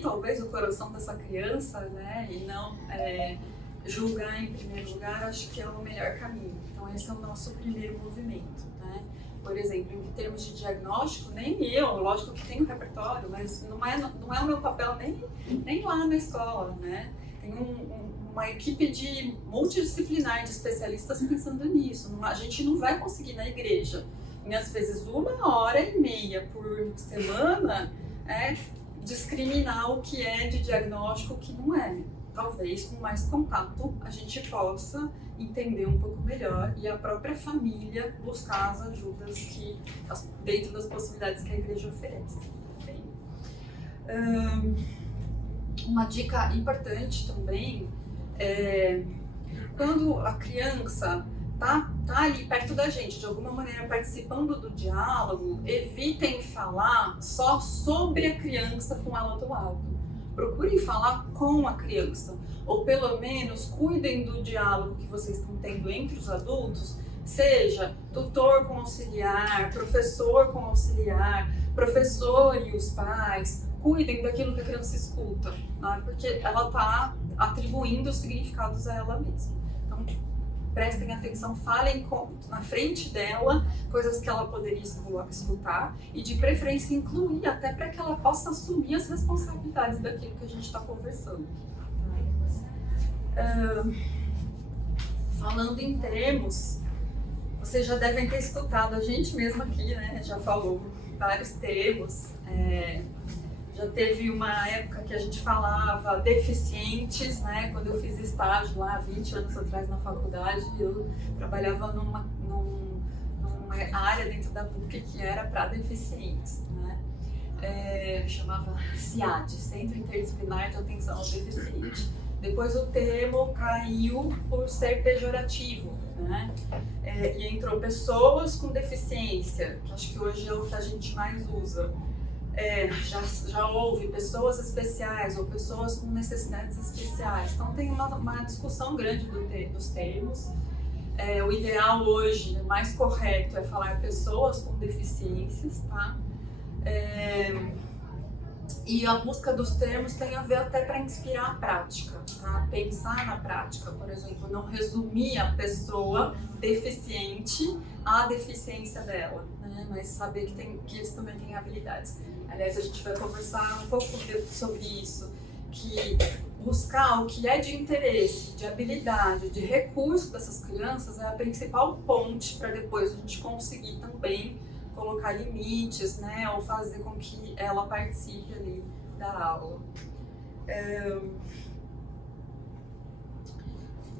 talvez o coração dessa criança, né, e não julgar em primeiro lugar, acho que é o melhor caminho. Então esse é o nosso primeiro movimento, né? Por exemplo, em termos de diagnóstico, nem eu, lógico que tem um repertório, mas não é o meu papel nem lá na escola, né? Tem uma equipe multidisciplinar de especialistas pensando nisso. A gente não vai conseguir na igreja, em às vezes 1h30 por semana, discriminar o que é de diagnóstico e o que não é. Talvez com mais contato a gente possa entender um pouco melhor e a própria família buscar as ajudas dentro das possibilidades que a igreja oferece. Okay? Uma dica importante também é quando a criança tá ali perto da gente, de alguma maneira participando do diálogo, evitem falar só sobre a criança com ela do lado. Procurem falar com a criança, ou pelo menos cuidem do diálogo que vocês estão tendo entre os adultos, seja tutor com auxiliar, professor com auxiliar, professor e os pais. Cuidem daquilo que a criança escuta, né? Porque ela está atribuindo significados a ela mesma. Então, prestem atenção, falem na frente dela coisas que ela poderia escutar e de preferência incluir, até para que ela possa assumir as responsabilidades daquilo que a gente está conversando. Falando em termos, vocês já devem ter escutado, a gente mesmo aqui, né, já falou vários termos. Já teve uma época que a gente falava deficientes, né? Quando eu fiz estágio lá 20 anos atrás na faculdade, eu trabalhava numa área dentro da PUC que era para deficientes, né? Chamava CIAD, Centro Interdisciplinar de Atenção ao Deficiente. Depois o termo caiu por ser pejorativo, né? E entrou pessoas com deficiência, que acho que hoje é o que a gente mais usa. Já houve pessoas especiais ou pessoas com necessidades especiais. Então tem uma discussão grande dos termos. O ideal hoje, mais correto, é falar pessoas com deficiências, tá? E a busca dos termos tem a ver até para inspirar a prática, tá? Pensar na prática, por exemplo, não resumir a pessoa deficiente à deficiência dela, né? Mas saber que eles também têm habilidades. Aliás, a gente vai conversar um pouco sobre isso, que buscar o que é de interesse, de habilidade, de recurso dessas crianças é a principal ponte para depois a gente conseguir também colocar limites, né, ou fazer com que ela participe ali da aula.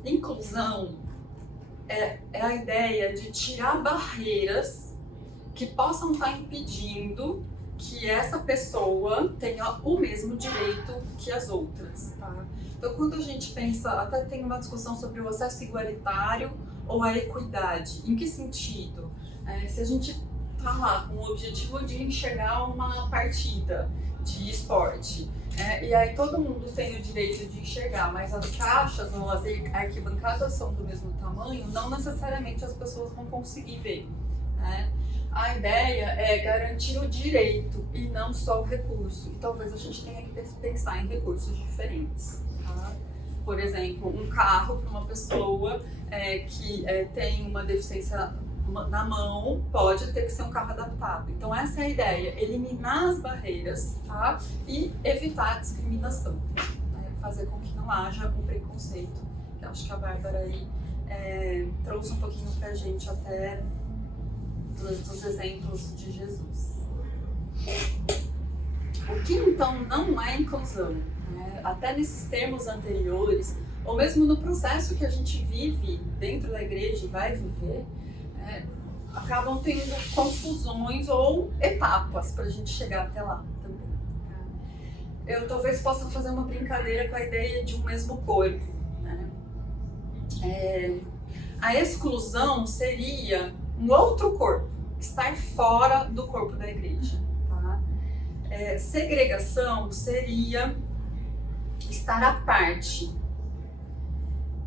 Inclusão é a ideia de tirar barreiras que possam estar impedindo que essa pessoa tenha o mesmo direito que as outras, tá? Então, quando a gente pensa, até tem uma discussão sobre o acesso igualitário ou a equidade. Em que sentido? Se a gente tá lá com o objetivo de enxergar uma partida de esporte, e aí todo mundo tem o direito de enxergar, mas as caixas ou as arquibancadas são do mesmo tamanho, não necessariamente as pessoas vão conseguir ver, né? A ideia é garantir o direito e não só o recurso. E talvez a gente tenha que pensar em recursos diferentes, tá? Por exemplo, um carro para uma pessoa que tem uma deficiência na mão pode ter que ser um carro adaptado. Então essa é a ideia, eliminar as barreiras, tá? E evitar a discriminação, né? Fazer com que não haja um preconceito. Eu acho que a Bárbara aí trouxe um pouquinho pra gente até dos exemplos de Jesus. O que então não é inclusão? Né? Até nesses termos anteriores, ou mesmo no processo que a gente vive dentro da igreja e vai viver, acabam tendo confusões ou etapas para a gente chegar até lá também. Tá? Eu talvez possa fazer uma brincadeira com a ideia de um mesmo corpo, né? A exclusão seria um outro corpo, estar fora do corpo da igreja. Tá? Segregação seria estar à parte.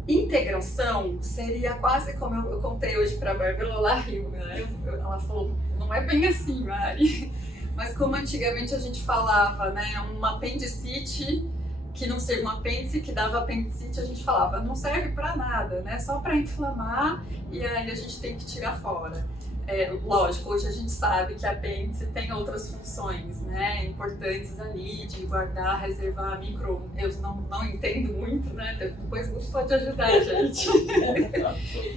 Integração seria quase como eu contei hoje para a Bárbara, ela riu, né? Ela falou, não é bem assim, Mari. Mas como antigamente a gente falava, né, uma apendicite que não seria um apêndice, que dava apendicite, a gente falava, não serve para nada, né, só para inflamar e aí a gente tem que tirar fora. Lógico, hoje a gente sabe que a apêndice tem outras funções, né, importantes ali, de guardar, reservar micro... Eu não entendo muito, né, depois você pode ajudar a gente.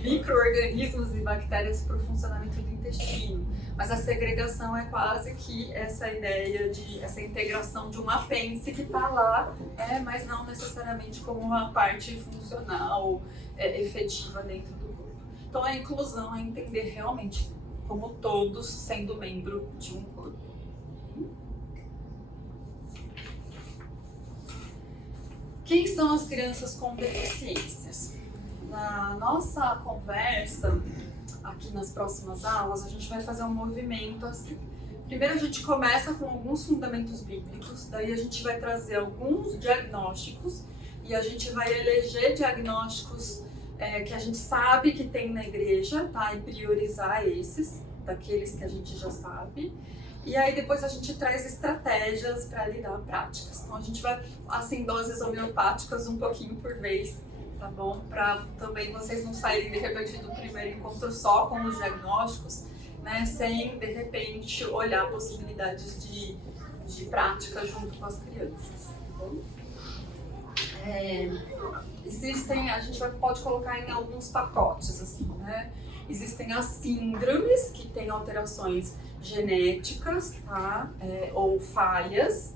Micro-organismos e bactérias para o funcionamento do intestino. Mas a segregação é quase que essa ideia de, essa integração de uma apêndice que está lá, mas não necessariamente como uma parte funcional, efetiva dentro do corpo. Então a inclusão é entender realmente como todos sendo membro de um corpo. Quem são as crianças com deficiências? Na nossa conversa, aqui nas próximas aulas, a gente vai fazer um movimento assim. Primeiro a gente começa com alguns fundamentos bíblicos, daí a gente vai trazer alguns diagnósticos e a gente vai eleger diagnósticos que a gente sabe que tem na igreja, tá? E priorizar esses, daqueles que a gente já sabe. E aí depois a gente traz estratégias para lidar práticas. Então a gente vai, assim, doses homeopáticas um pouquinho por vez, tá bom? Para também vocês não saírem de repente do primeiro encontro só com os diagnósticos, né? Sem de repente olhar possibilidades de prática junto com as crianças, tá bom? Existem, a gente pode colocar em alguns pacotes, assim, né? Existem as síndromes, que têm alterações genéticas, tá? Ou falhas.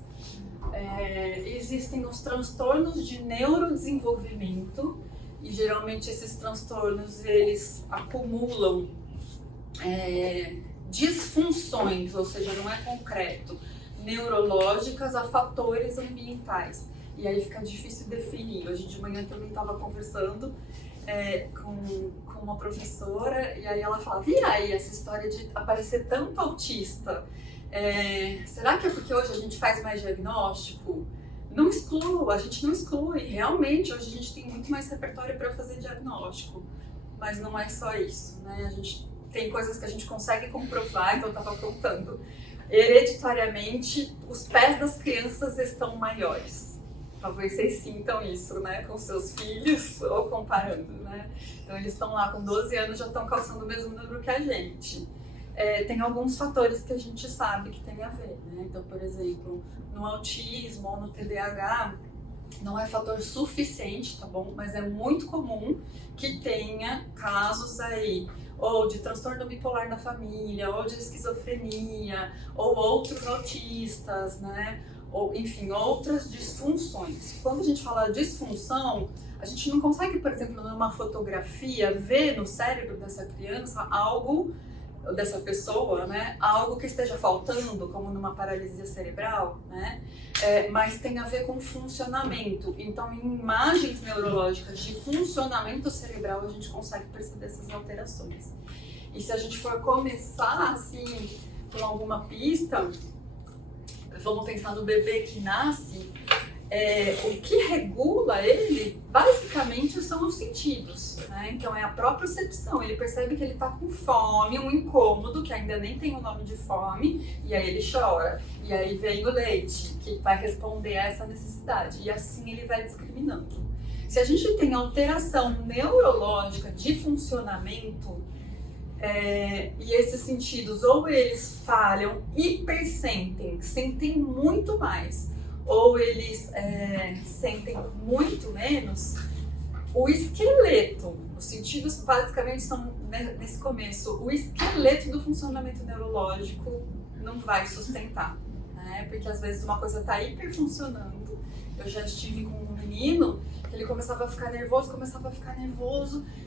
Existem os transtornos de neurodesenvolvimento, e geralmente esses transtornos, eles acumulam disfunções, ou seja, não é concreto, neurológicas a fatores ambientais. E aí fica difícil definir. Hoje de manhã também estava conversando com uma professora, e aí ela falava, e aí essa história de aparecer tanto autista, será que é porque hoje a gente faz mais diagnóstico? Não excluo, a gente não exclui, realmente hoje a gente tem muito mais repertório para fazer diagnóstico, mas não é só isso, né? A gente tem coisas que a gente consegue comprovar, então eu estava contando, hereditariamente os pés das crianças estão maiores. Talvez vocês sintam isso, né, com seus filhos ou comparando, né? Então eles estão lá com 12 anos, já estão calçando o mesmo número que a gente. Tem alguns fatores que a gente sabe que tem a ver, né? Então, por exemplo, no autismo ou no TDAH, não é fator suficiente, tá bom? Mas é muito comum que tenha casos aí, ou de transtorno bipolar na família, ou de esquizofrenia, ou outros autistas, né? Ou, enfim, outras disfunções. Quando a gente fala disfunção, a gente não consegue, por exemplo, numa fotografia, ver no cérebro dessa criança algo, dessa pessoa, né, algo que esteja faltando, como numa paralisia cerebral, né, mas tem a ver com funcionamento. Então, em imagens neurológicas de funcionamento cerebral, a gente consegue perceber essas alterações. E se a gente for começar, assim, com alguma pista, vamos pensar no bebê que nasce, o que regula ele, basicamente, são os sentidos, né? Então é a propriocepção, ele percebe que ele está com fome, um incômodo, que ainda nem tem o nome de fome, e aí ele chora. E aí vem o leite, que vai responder a essa necessidade, e assim ele vai discriminando. Se a gente tem alteração neurológica de funcionamento, e esses sentidos, ou eles falham, sentem muito mais, ou eles sentem muito menos, o esqueleto, os sentidos basicamente são, nesse começo, o esqueleto do funcionamento neurológico não vai sustentar, né? Porque às vezes uma coisa está hiperfuncionando. Eu já estive com um menino que ele começava a ficar nervoso,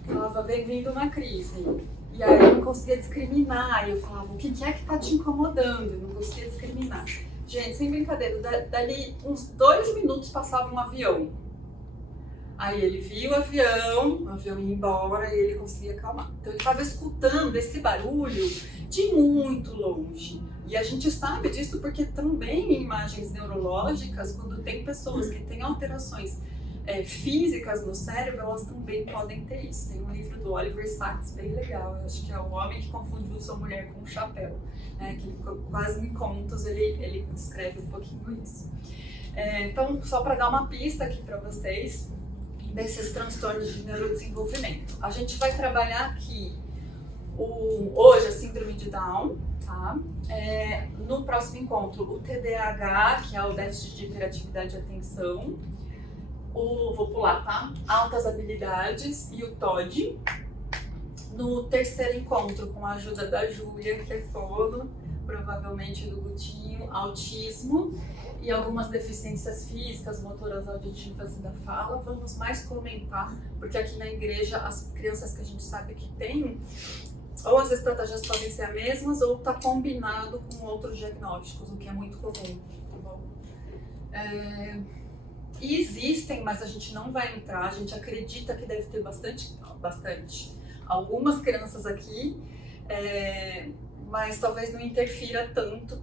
falava, bem-vindo na crise. E aí eu não conseguia discriminar, e eu falava, o que é que está te incomodando? Eu não conseguia discriminar. Gente, sem brincadeira, dali uns 2 minutos passava um avião. Aí ele viu o avião ia embora e ele conseguia acalmar. Então ele estava escutando esse barulho de muito longe. E a gente sabe disso porque também em imagens neurológicas, quando tem pessoas que têm alterações físicas no cérebro, elas também podem ter isso. Tem um livro do Oliver Sacks bem legal, eu acho que é O Homem que Confundiu Sua Mulher com um Chapéu, né, que ele quase em contos, ele descreve um pouquinho isso. Então, só para dar uma pista aqui para vocês desses transtornos de neurodesenvolvimento. A gente vai trabalhar aqui hoje a síndrome de Down, tá? No próximo encontro, o TDAH, que é o déficit de hiperatividade e atenção. Vou pular, tá? Altas habilidades e o TOD. No terceiro encontro, com a ajuda da Júlia, que é fono, provavelmente do Gutinho, autismo e algumas deficiências físicas, motoras, auditivas e da fala. Vamos mais comentar, porque aqui na igreja as crianças que a gente sabe que tem, ou as estratégias podem ser as mesmas, ou está combinado com outros diagnósticos, o que é muito comum, tá bom? E existem, mas a gente não vai entrar, a gente acredita que deve ter bastante, algumas crianças aqui, mas talvez não interfira tanto,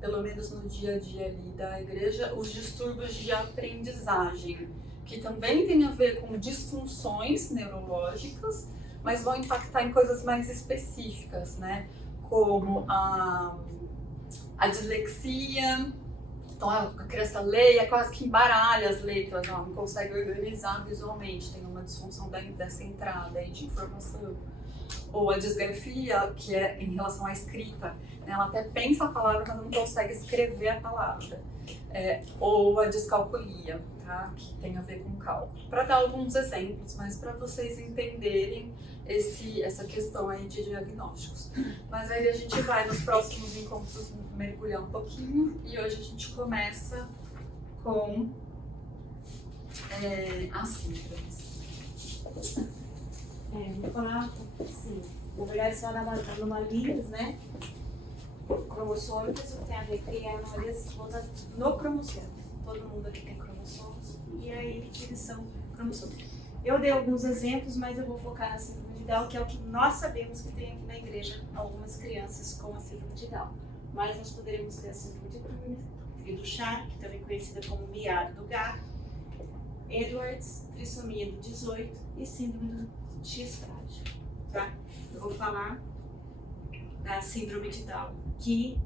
pelo menos no dia a dia ali da igreja, os distúrbios de aprendizagem, que também tem a ver com disfunções neurológicas, mas vão impactar em coisas mais específicas, né? Como a dislexia. Então a criança lê, quase que embaralha as letras, não consegue organizar visualmente, tem uma disfunção dessa entrada aí de informação. Ou a disgrafia, que é em relação à escrita, né? Ela até pensa a palavra, mas não consegue escrever a palavra. Ou a descalculia, tá? Que tem a ver com cálculo. Para dar alguns exemplos, mas para vocês entenderem essa questão aí de diagnósticos. Mas aí a gente vai nos próximos encontros mergulhar um pouquinho e hoje a gente começa com as síndromes. Vou falar assim, na verdade são anomalias, né? Cromossômicas, tem a ver com anomalias no cromossomo. Todo mundo aqui tem cromossomos e aí eles são cromossomos. Eu dei alguns exemplos, mas eu vou focar na síndrome de Down, que é o que nós sabemos que tem aqui na igreja algumas crianças com a síndrome de Down. Mas nós poderemos ter a síndrome de Turner, do Sharp, também conhecida como miado do gato, Edwards, trissomia do 18 e síndrome do X frágil, tá? Eu vou falar da síndrome de Down, que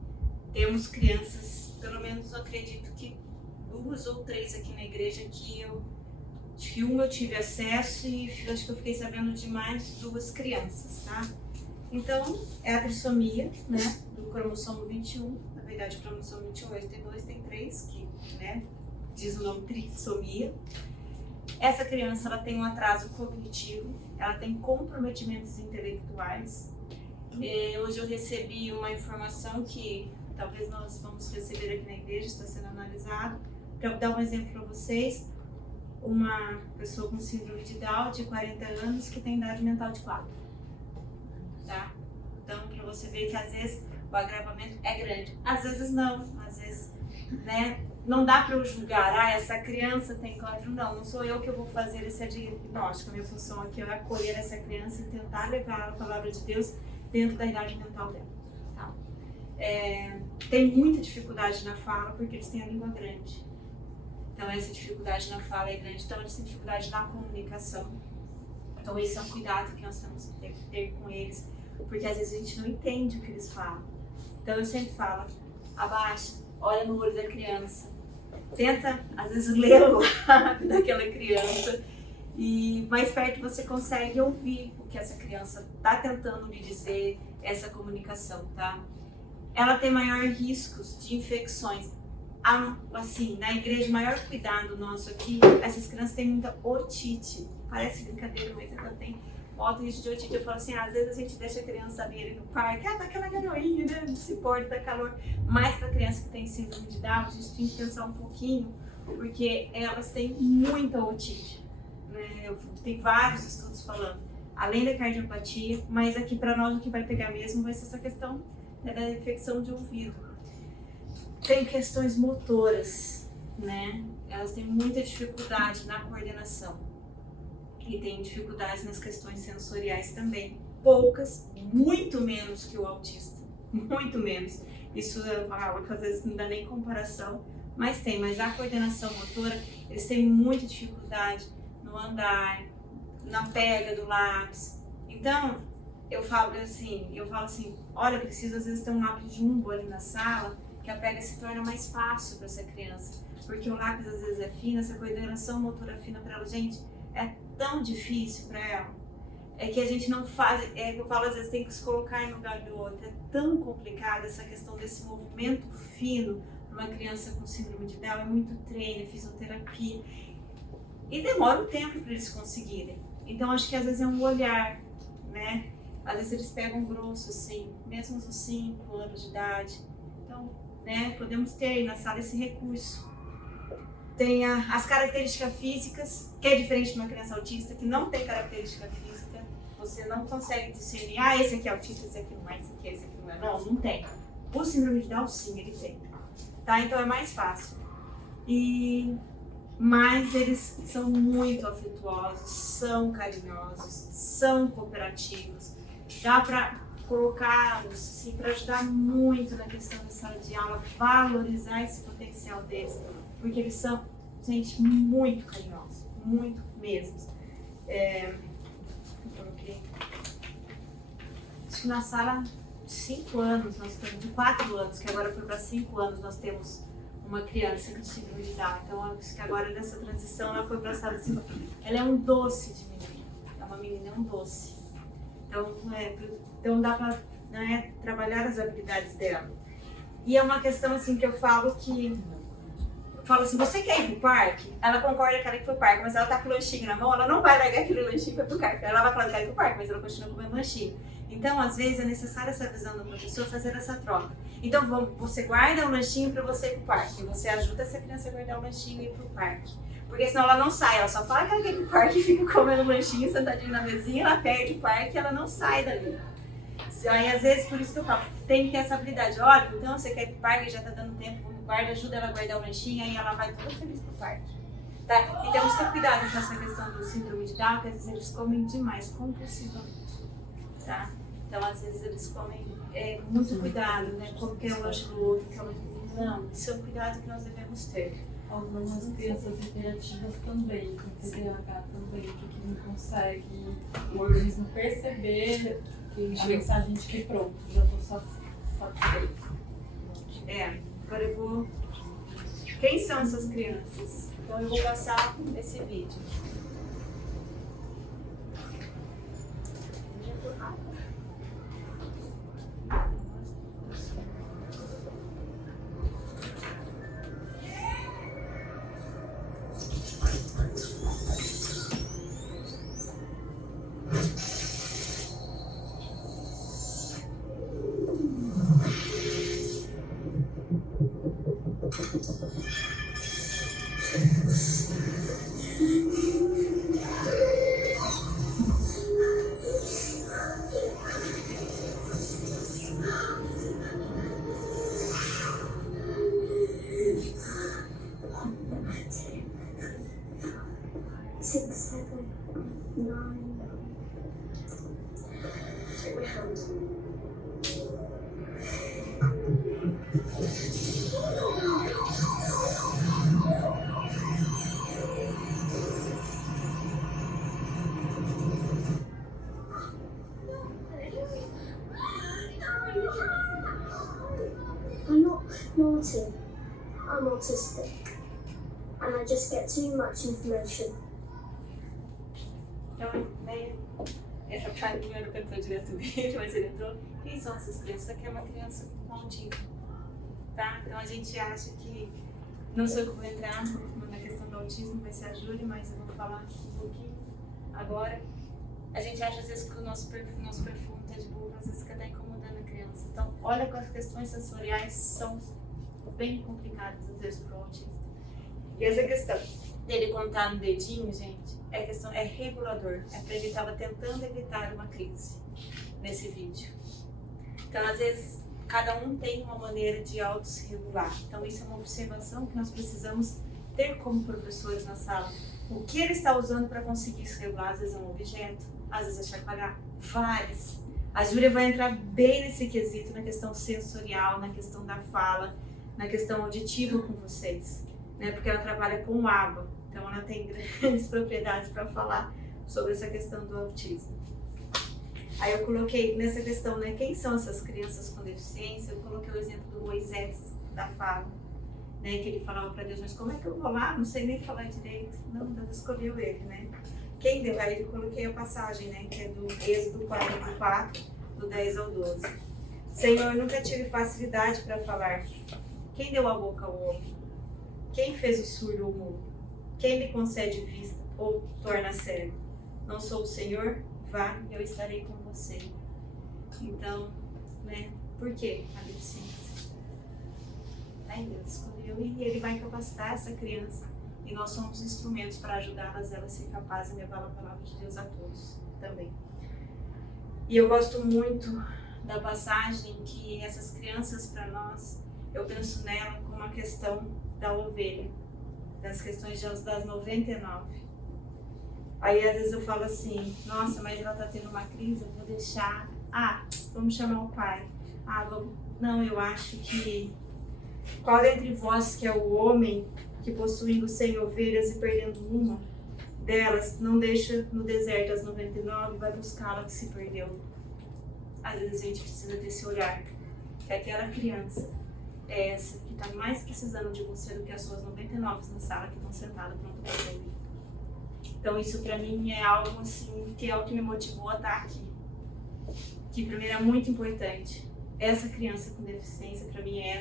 temos crianças, pelo menos eu acredito que 2 ou 3 aqui na igreja, que acho que uma eu tive acesso e acho que eu fiquei sabendo de mais 2 crianças, tá? Então, é a trissomia, né, do cromossomo 21, na verdade o cromossomo 28 tem 2, tem 3, que, né, diz o nome trissomia. Essa criança, ela tem um atraso cognitivo, ela tem comprometimentos intelectuais. Hoje eu recebi uma informação que talvez nós vamos receber aqui na igreja, está sendo analisado. Para dar um exemplo para vocês, uma pessoa com síndrome de Down de 40 anos que tem idade mental de 4. Tá? Então, para você ver que às vezes o agravamento é grande. Às vezes não, às vezes, né? Não dá para eu julgar, essa criança tem 4, não sou eu que eu vou fazer esse diagnóstico. A minha função aqui é acolher essa criança e tentar levar a palavra de Deus dentro da idade mental dela. Tá? Tem muita dificuldade na fala porque eles têm a língua grande. Então essa dificuldade na fala é grande, então eles têm dificuldade na comunicação. Então esse é um cuidado que nós temos que ter com eles, porque às vezes a gente não entende o que eles falam. Então eu sempre falo, abaixa, olha no olho da criança, tenta às vezes ler o lábio daquela criança e mais perto você consegue ouvir o que essa criança está tentando lhe dizer, essa comunicação, tá? Ela tem maior riscos de infecções. Assim, na igreja, o maior cuidado nosso aqui, essas crianças têm muita otite. Parece brincadeira, mas ela tem alto risco de otite. Eu falo assim, às vezes a gente deixa a criança ali no parque, tá aquela garoinha, né? Não se importa, tá calor. Mas para criança que tem síndrome de Down, a gente tem que pensar um pouquinho, porque elas têm muita otite. Né? Tem vários estudos falando, além da cardiopatia, mas aqui para nós o que vai pegar mesmo vai ser essa questão da infecção de ouvido. Tem questões motoras, né? Elas têm muita dificuldade na coordenação e tem dificuldades nas questões sensoriais também. Poucas, muito menos que o autista, muito menos. Isso é algo que às vezes não dá nem comparação, mas a coordenação motora, eles têm muita dificuldade no andar, na pega do lápis. Então, eu falo assim, olha, preciso às vezes ter um lápis jumbo ali na sala, que a pega se torna mais fácil para essa criança, porque o lápis às vezes é fino, essa coordenação motora fina para ela, gente, é tão difícil para ela. É que a gente não faz, é que eu falo, às vezes tem que se colocar em lugar do outro, é tão complicado essa questão desse movimento fino para uma criança com síndrome de Down, é muito treino, fisioterapia, e demora um tempo para eles conseguirem. Então acho que às vezes é um olhar, né? Às vezes eles pegam grosso assim, mesmo aos 5 anos de idade. Então, né, podemos ter aí na sala esse recurso. Tem as características físicas, que é diferente de uma criança autista, que não tem característica física. Você não consegue discernir, esse aqui é autista, esse aqui não é, esse aqui não é. Não, não tem. O síndrome de Down, sim, ele tem. Tá? Então é mais fácil. Mas eles são muito afetuosos, são carinhosos, são cooperativos. Dá para colocá-los, assim, para ajudar muito na questão da sala de aula, valorizar esse potencial deles, porque eles são, gente, muito carinhosos, muito mesmo. Acho que na sala de 5 anos, nós temos de 4 anos, que agora foi para 5 anos, nós temos uma criança com síndrome de Down. Então, acho que agora nessa transição ela foi para a sala de 5 anos. Ela é um doce de menina, é uma menina, é um doce. Então dá para, né, trabalhar as habilidades dela. E é uma questão assim que eu falo assim, você quer ir pro parque? Ela concorda que ela quer ir pro parque, mas ela tá com o lanchinho na mão, ela não vai largar aquele lanchinho para ir pro parque. Ela vai falar que quer ir pro parque, mas ela continua comendo lanchinho. Então, às vezes, é necessário essa visão do professor fazer essa troca. Então, você guarda o lanchinho para você ir pro parque. Você ajuda essa criança a guardar o lanchinho e ir pro parque. Porque senão ela não sai, ela só fala que ela quer ir pro parque e fica comendo o lanchinho sentadinho na mesinha, ela perde o parque e ela não sai dali. Aí, às vezes, por isso que eu falo, tem que ter essa habilidade. Olha, então você quer ir pro parque, já tá dando tempo, guarda, ajuda ela a guardar o lanchinho, aí ela vai toda feliz pro parque. Tá? E temos que ter cuidado com essa questão do síndrome de Down, que às vezes eles comem demais, compulsivamente. Tá? Então, às vezes eles comem muito cuidado, né? Como que é o lanche do outro, que é o lanche do outro. Não, isso é um cuidado que nós devemos ter. Algumas crianças hiperativas também, com TDAH também, que não consegue o organismo perceber a mensagem de que pronto, já estou satisfeito. Agora eu vou... Quem são essas crianças? Então eu vou passar esse vídeo. I'm not naughty. I'm autistic. And I just get too much information. Então, né, essa parte do meu cantor direto do vídeo, mas ele entrou. Quem são essas crianças? Essa aqui é uma criança com autismo, tá? Então a gente acha que, não sei como entrar na questão do autismo, vai ser a Júlia, mas eu vou falar um pouquinho agora. A gente acha às vezes que o nosso perfume tá de boa, às vezes que tá incomodando a criança. Então, olha que as questões sensoriais são bem complicadas às vezes para o autista. E essa questão dele contar no dedinho, gente, é regulador. É para ele estava tentando evitar uma crise nesse vídeo. Então, às vezes, cada um tem uma maneira de auto-se regular. Então, isso é uma observação que nós precisamos ter como professores na sala. O que ele está usando para conseguir se regular? Às vezes é um objeto, às vezes é chacoalhar, vários. A Júlia vai entrar bem nesse quesito, na questão sensorial, na questão da fala. na questão auditiva com vocês, né? Porque ela trabalha com aba, então ela tem grandes propriedades para falar sobre essa questão do autismo. Aí eu coloquei nessa questão, né, quem são essas crianças com deficiência, eu coloquei o exemplo do Moisés, da fala, né, que ele falava para Deus, mas como é que eu vou lá? Não sei nem falar direito. Não, Deus escolheu ele, né? Quem deu? Aí eu coloquei a passagem, né, que é do Êxodo 44, do 10 ao 12. Senhor, eu nunca tive facilidade para falar. Quem deu a boca ao homem? Quem fez o surdo ou mudo? Quem me concede vista ou torna cego? Não sou o Senhor? Vá, eu estarei com você. Então, né, por que a deficiência? Aí Deus escolheu e Ele vai capacitar essa criança. E nós somos instrumentos para ajudá-las, ela ser capaz de levar a palavra de Deus a todos também. E eu gosto muito da passagem que essas crianças, para nós, eu penso nela como a questão da ovelha, das questões das 99. Aí às vezes eu falo assim, nossa, mas ela tá tendo uma crise, eu vou deixar, vamos chamar o pai. Não, eu acho que qual dentre vós que é o homem que possuindo 100 ovelhas e perdendo uma delas, não deixa no deserto as 99 e vai buscá-la que se perdeu. Às vezes a gente precisa ter esse olhar, que aquela criança é essa que está mais precisando de você do que as suas 99 na sala que estão sentadas pronto para ouvir. Então isso para mim é algo assim, que é o que me motivou a estar aqui. Que para mim é muito importante. Essa criança com deficiência, para mim é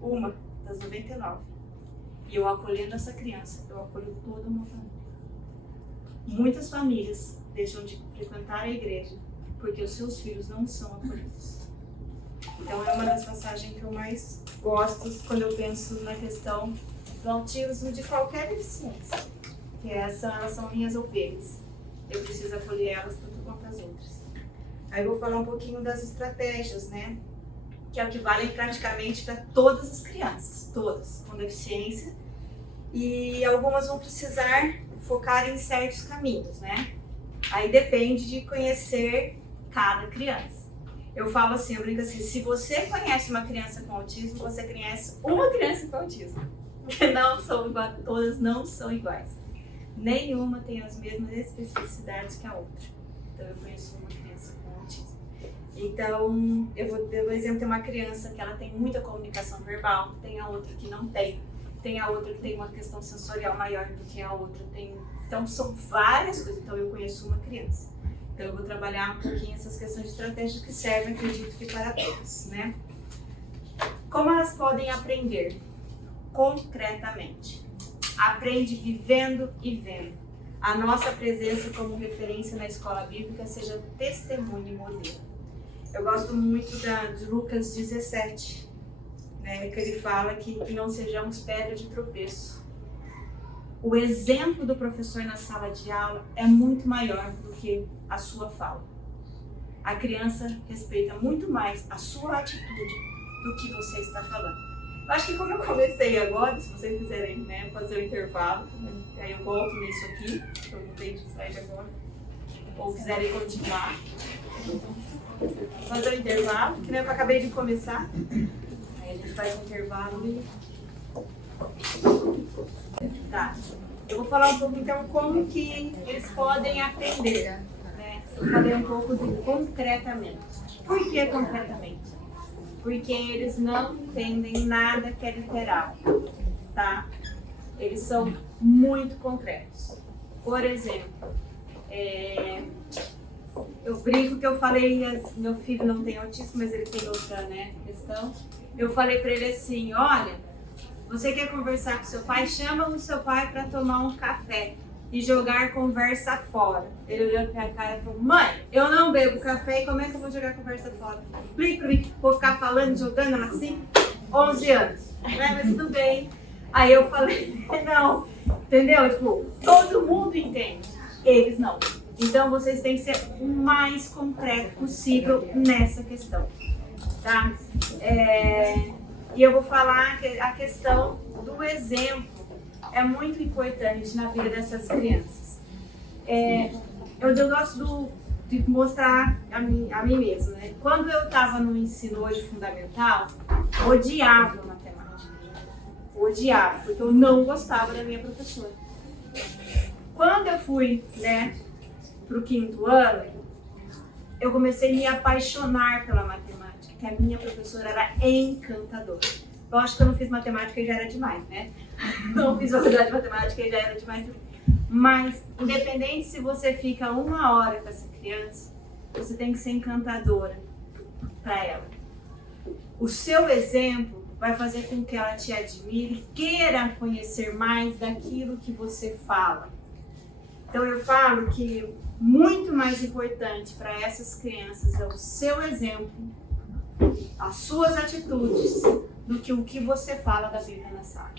uma das 99. E eu acolhendo essa criança, eu acolho toda uma família. Muitas famílias deixam de frequentar a igreja porque os seus filhos não são acolhidos. Então é uma das passagens que eu mais gosto quando eu penso na questão do autismo de qualquer deficiência. Que elas são minhas ovelhas. Eu preciso acolher elas tanto quanto as outras. Aí eu vou falar um pouquinho das estratégias, né? Que é o que vale praticamente para todas as crianças, todas com deficiência. E algumas vão precisar focar em certos caminhos, né? Aí depende de conhecer cada criança. Eu falo assim, eu brinco assim, se você conhece uma criança com autismo, você conhece uma criança com autismo. Porque não são iguais, todas não são iguais. Nenhuma tem as mesmas especificidades que a outra. Então eu conheço uma criança com autismo. Então, eu vou dar um exemplo, tem uma criança que ela tem muita comunicação verbal, tem a outra que não tem. Tem a outra que tem uma questão sensorial maior do que a outra. Então são várias coisas. Então eu conheço uma criança. Então eu vou trabalhar um pouquinho essas questões de estratégia que servem, acredito que para todos, né? Como elas podem aprender? Concretamente. Aprende vivendo e vendo. A nossa presença como referência na escola bíblica seja testemunho e modelo. Eu gosto muito de Lucas 17, né, que ele fala que não sejamos pedra de tropeço. O exemplo do professor na sala de aula é muito maior do que a sua fala. A criança respeita muito mais a sua atitude do que você está falando. Eu acho que como eu comecei agora, se vocês quiserem, né, fazer o intervalo, aí eu volto nisso aqui, eu não tenho de slide agora, ou quiserem continuar, fazer o intervalo, que nem eu acabei de começar, aí a gente faz o intervalo e... Tá, eu vou falar um pouco então como que eles podem aprender, né? Eu falei um pouco de concretamente. Por que concretamente? Porque eles não entendem nada que é literal, tá? Eles são muito concretos. Por exemplo, eu brinco que eu falei, meu filho não tem autismo, mas ele tem outra, né, questão. Eu falei para ele assim, olha, você quer conversar com seu pai? Chama o seu pai para tomar um café e jogar conversa fora. Ele olhou pra cara e falou, mãe, eu não bebo café e como é que eu vou jogar conversa fora? Explica pra mim, vou ficar falando, jogando assim? 11 anos, né? Mas tudo bem. Aí eu falei, não, entendeu? Tipo, todo mundo entende, eles não. Então vocês têm que ser o mais concreto possível nessa questão, tá? E eu vou falar que a questão do exemplo é muito importante na vida dessas crianças. Eu gosto de mostrar a mim mesma, né? Quando eu estava no ensino hoje fundamental, odiava matemática. odiava, porque eu não gostava da minha professora. Quando eu fui, né, pro 5º ano, eu comecei a me apaixonar pela matemática, que a minha professora era encantadora. Eu acho que eu não fiz matemática e já era demais, né? Não fiz faculdade de matemática e já era demais. Mas, independente se você fica 1 hora com essa criança, você tem que ser encantadora para ela. O seu exemplo vai fazer com que ela te admire, queira conhecer mais daquilo que você fala. Então eu falo que muito mais importante para essas crianças é o seu exemplo, as suas atitudes, do que o que você fala da Bíblia na sala.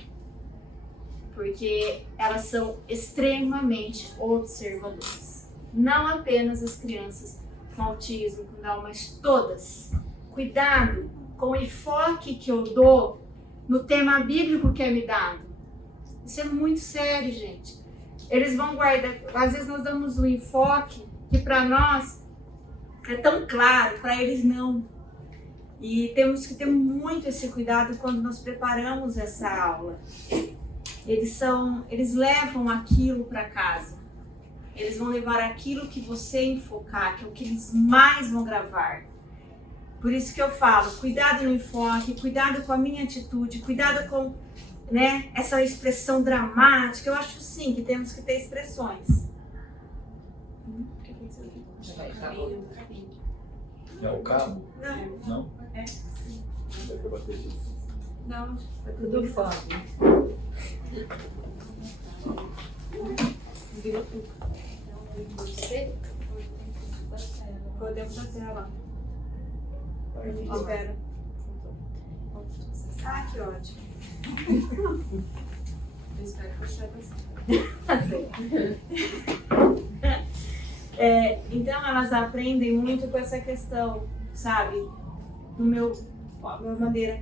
Porque elas são extremamente observadoras. Não apenas as crianças com autismo, com Down, mas todas. Cuidado com o enfoque que eu dou no tema bíblico que é me dado. Isso é muito sério, gente. Eles vão guardar, às vezes nós damos um enfoque que para nós é tão claro, para eles não. E temos que ter muito esse cuidado quando nós preparamos essa aula. Eles levam aquilo para casa. Eles vão levar aquilo que você enfocar, que é o que eles mais vão gravar. Por isso que eu falo, cuidado no enfoque, cuidado com a minha atitude, cuidado com, né, essa expressão dramática. Eu acho sim que temos que ter expressões. É o cabo? Não. Não? É. Deve ter batido. Não, É tudo fácil. Virou tudo. podemos até lá. Espera. Ah, que ótimo. Eu espero que você então elas aprendem muito com essa questão, sabe? No meu maneira,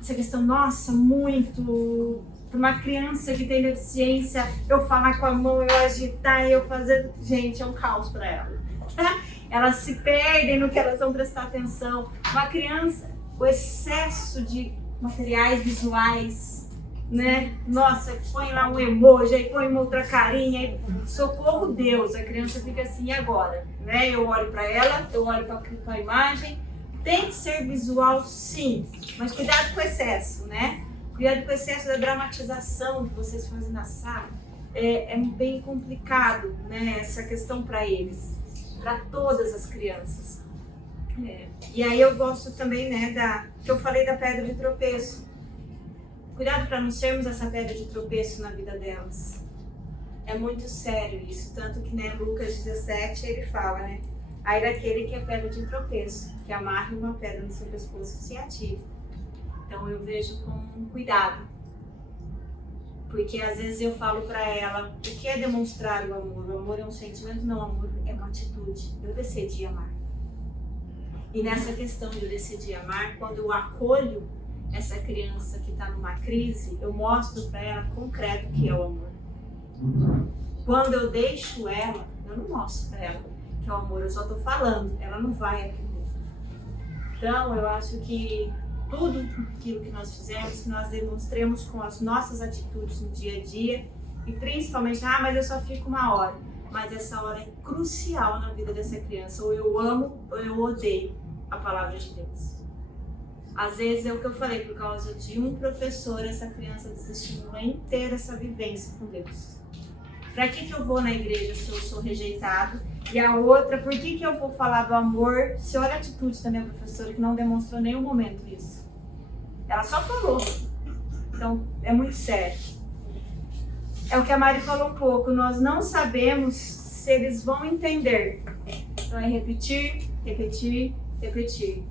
essa questão, nossa, muito. Para uma criança que tem deficiência, eu falar com a mão, eu agitar, eu fazer. Gente, é um caos para ela. Elas se perdem no que elas vão prestar atenção. Uma criança, o excesso de materiais visuais, né? Nossa, põe lá um emoji, aí põe uma outra carinha, aí, socorro Deus, a criança fica assim, e agora? Né? Eu olho para ela, eu olho para a imagem. Tem que ser visual, sim, mas cuidado com o excesso, né? Cuidado com o excesso da dramatização que vocês fazem na sala. É bem complicado, né? Essa questão para eles, para todas as crianças. E aí eu gosto também, né, que eu falei da pedra de tropeço. Cuidado para não sermos essa pedra de tropeço na vida delas. É muito sério isso, tanto que, né, Lucas 17 ele fala, né? Aí daquele que é pedra de tropeço, que amarre uma pedra no seu pescoço e se atire. Então eu vejo com cuidado, porque às vezes eu falo para ela o que é demonstrar o amor. O amor é um sentimento, não, o amor é uma atitude. Eu decidi amar. E nessa questão de eu decidi amar, quando eu acolho essa criança que está numa crise, eu mostro para ela concreto o que é o amor. Quando eu deixo ela, eu não mostro para ela que é o amor, eu só estou falando, ela não vai aprender. Então eu acho que tudo aquilo que nós fizemos, que nós demonstremos com as nossas atitudes no dia a dia, e principalmente, mas eu só fico 1 hora. Mas essa hora é crucial na vida dessa criança. Ou eu amo ou eu odeio a palavra de Deus. Às vezes é o que eu falei, por causa de um professor, essa criança desestimula inteira essa vivência com Deus. Para que eu vou na igreja se eu sou rejeitado? E a outra, por que eu vou falar do amor se olha a atitude da minha professora que não demonstrou em nenhum momento isso? Ela só falou. Então, é muito sério. É o que a Mari falou um pouco, nós não sabemos se eles vão entender. Então é repetir, repetir, repetir.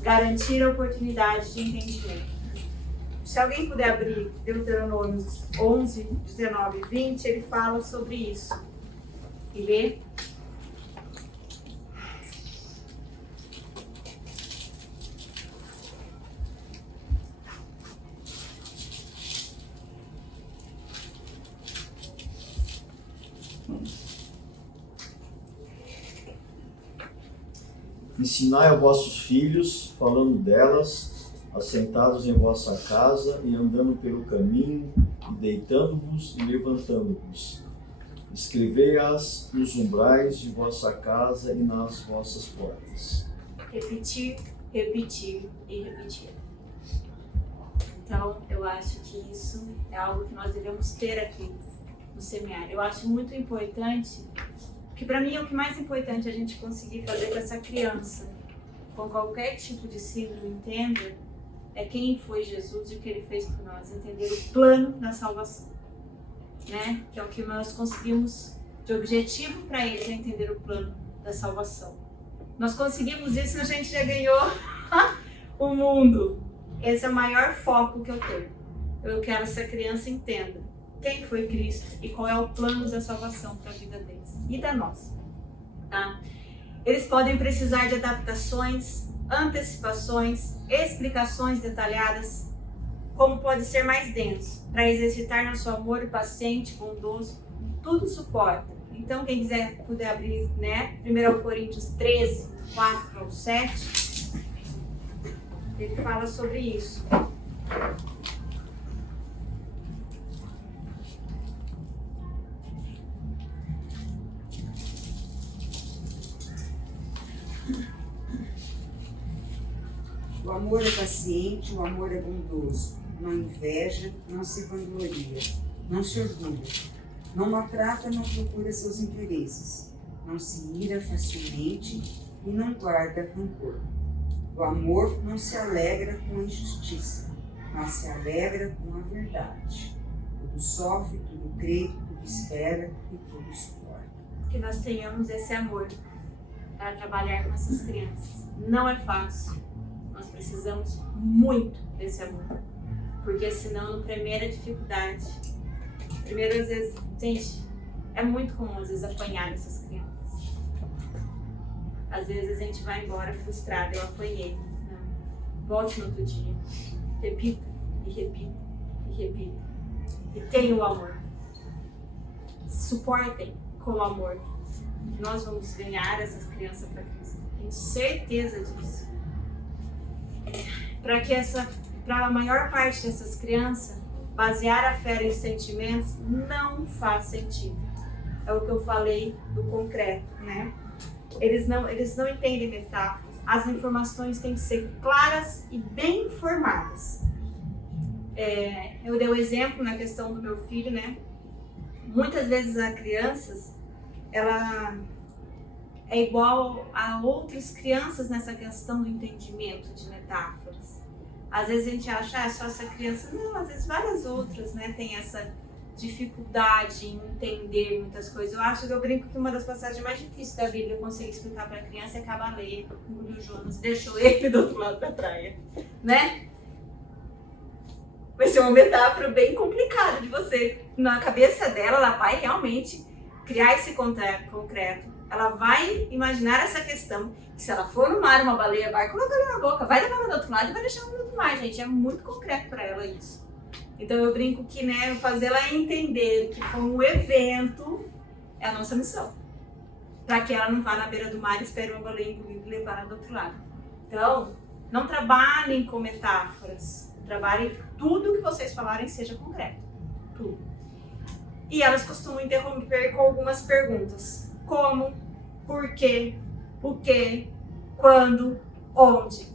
Garantir a oportunidade de entendimento. Se alguém puder abrir Deuteronômio 11, 19 e 20, ele fala sobre isso. E lê. Ensinai aos vossos filhos, falando delas, assentados em vossa casa e andando pelo caminho, e deitando-vos e levantando-vos. Escrevei-as nos umbrais de vossa casa e nas vossas portas. Repetir, repetir e repetir. Então, eu acho que isso é algo que nós devemos ter aqui no semiário. Eu acho muito importante, que para mim é o que mais importante a gente conseguir fazer com essa criança, com qualquer tipo de síndrome, entenda, é quem foi Jesus e o que ele fez por nós, entender o plano da salvação, né? Que é o que nós conseguimos de objetivo para eles, é entender o plano da salvação. Nós conseguimos isso e a gente já ganhou o mundo. Esse é o maior foco que eu tenho. Eu quero que essa criança entenda quem foi Cristo e qual é o plano da salvação para a vida deles e da nossa. Tá? Eles podem precisar de adaptações, antecipações, explicações detalhadas, como pode ser mais denso, para exercitar nosso amor paciente, bondoso, tudo suporta. Então, quem quiser puder abrir, né, 1 Coríntios 13, 4 ao 7, ele fala sobre isso. O amor é paciente, o amor é bondoso, não inveja, não se vangloria, não se orgulha, não maltrata, não procura seus interesses, não se ira facilmente e não guarda rancor. O amor não se alegra com a injustiça, mas se alegra com a verdade. Tudo sofre, tudo crê, tudo espera e tudo suporta. Que nós tenhamos esse amor para trabalhar com essas crianças. Não é fácil. Nós precisamos muito desse amor. Porque senão, na primeira dificuldade, primeiro às vezes, gente, é muito comum às vezes apanhar essas crianças. Às vezes a gente vai embora frustrado, eu apanhei. Não. Volte no outro dia. Repita, e repita, e repita. E tenha o amor. Suportem com o amor. Nós vamos ganhar essas crianças para Cristo. Tenho certeza disso. Para a maior parte dessas crianças, basear a fé em sentimentos não faz sentido. É o que eu falei do concreto, né? Eles não entendem metáforas. As informações têm que ser claras e bem informadas. Eu dei o exemplo na questão do meu filho, né? Muitas vezes as crianças, ela é igual a outras crianças nessa questão do entendimento de metáforas. Às vezes a gente acha, só essa criança. Não, às vezes várias outras, né, tem essa dificuldade em entender muitas coisas. Eu brinco que uma das passagens mais difíceis da Bíblia conseguir explicar para a criança é Cabaleia, engoliu o Jonas, deixou ele do outro lado da praia, né? Vai ser uma metáfora bem complicada de você. Na cabeça dela, ela vai realmente criar esse concreto. Ela vai imaginar essa questão, que se ela for no mar, uma baleia vai colocar ela na boca, vai levar ela do outro lado e vai deixar ela no outro mar, gente. É muito concreto para ela isso. Então eu brinco que, né, fazer ela entender que foi um evento é a nossa missão. Para que ela não vá na beira do mar e espere uma baleia engolir e levar ela do outro lado. Então, não trabalhem com metáforas. Trabalhem tudo que vocês falarem seja concreto. Tudo. E elas costumam interromper com algumas perguntas. Como, por quê, o quê, quando, onde.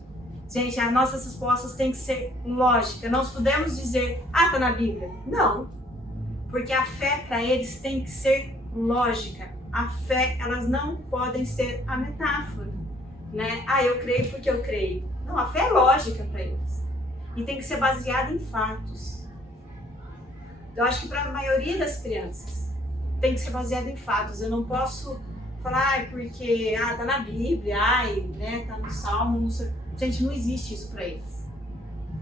Gente, as nossas respostas têm que ser lógicas. Nós podemos dizer, tá na Bíblia. Não. Porque a fé para eles tem que ser lógica. A fé, elas não podem ser a metáfora, né? Eu creio porque eu creio. Não, a fé é lógica para eles. E tem que ser baseada em fatos. Eu acho que para a maioria das crianças tem que ser baseada em fatos. Eu não posso falar, porque tá na Bíblia, né, tá no Salmo, não sei. Gente, não existe isso para eles.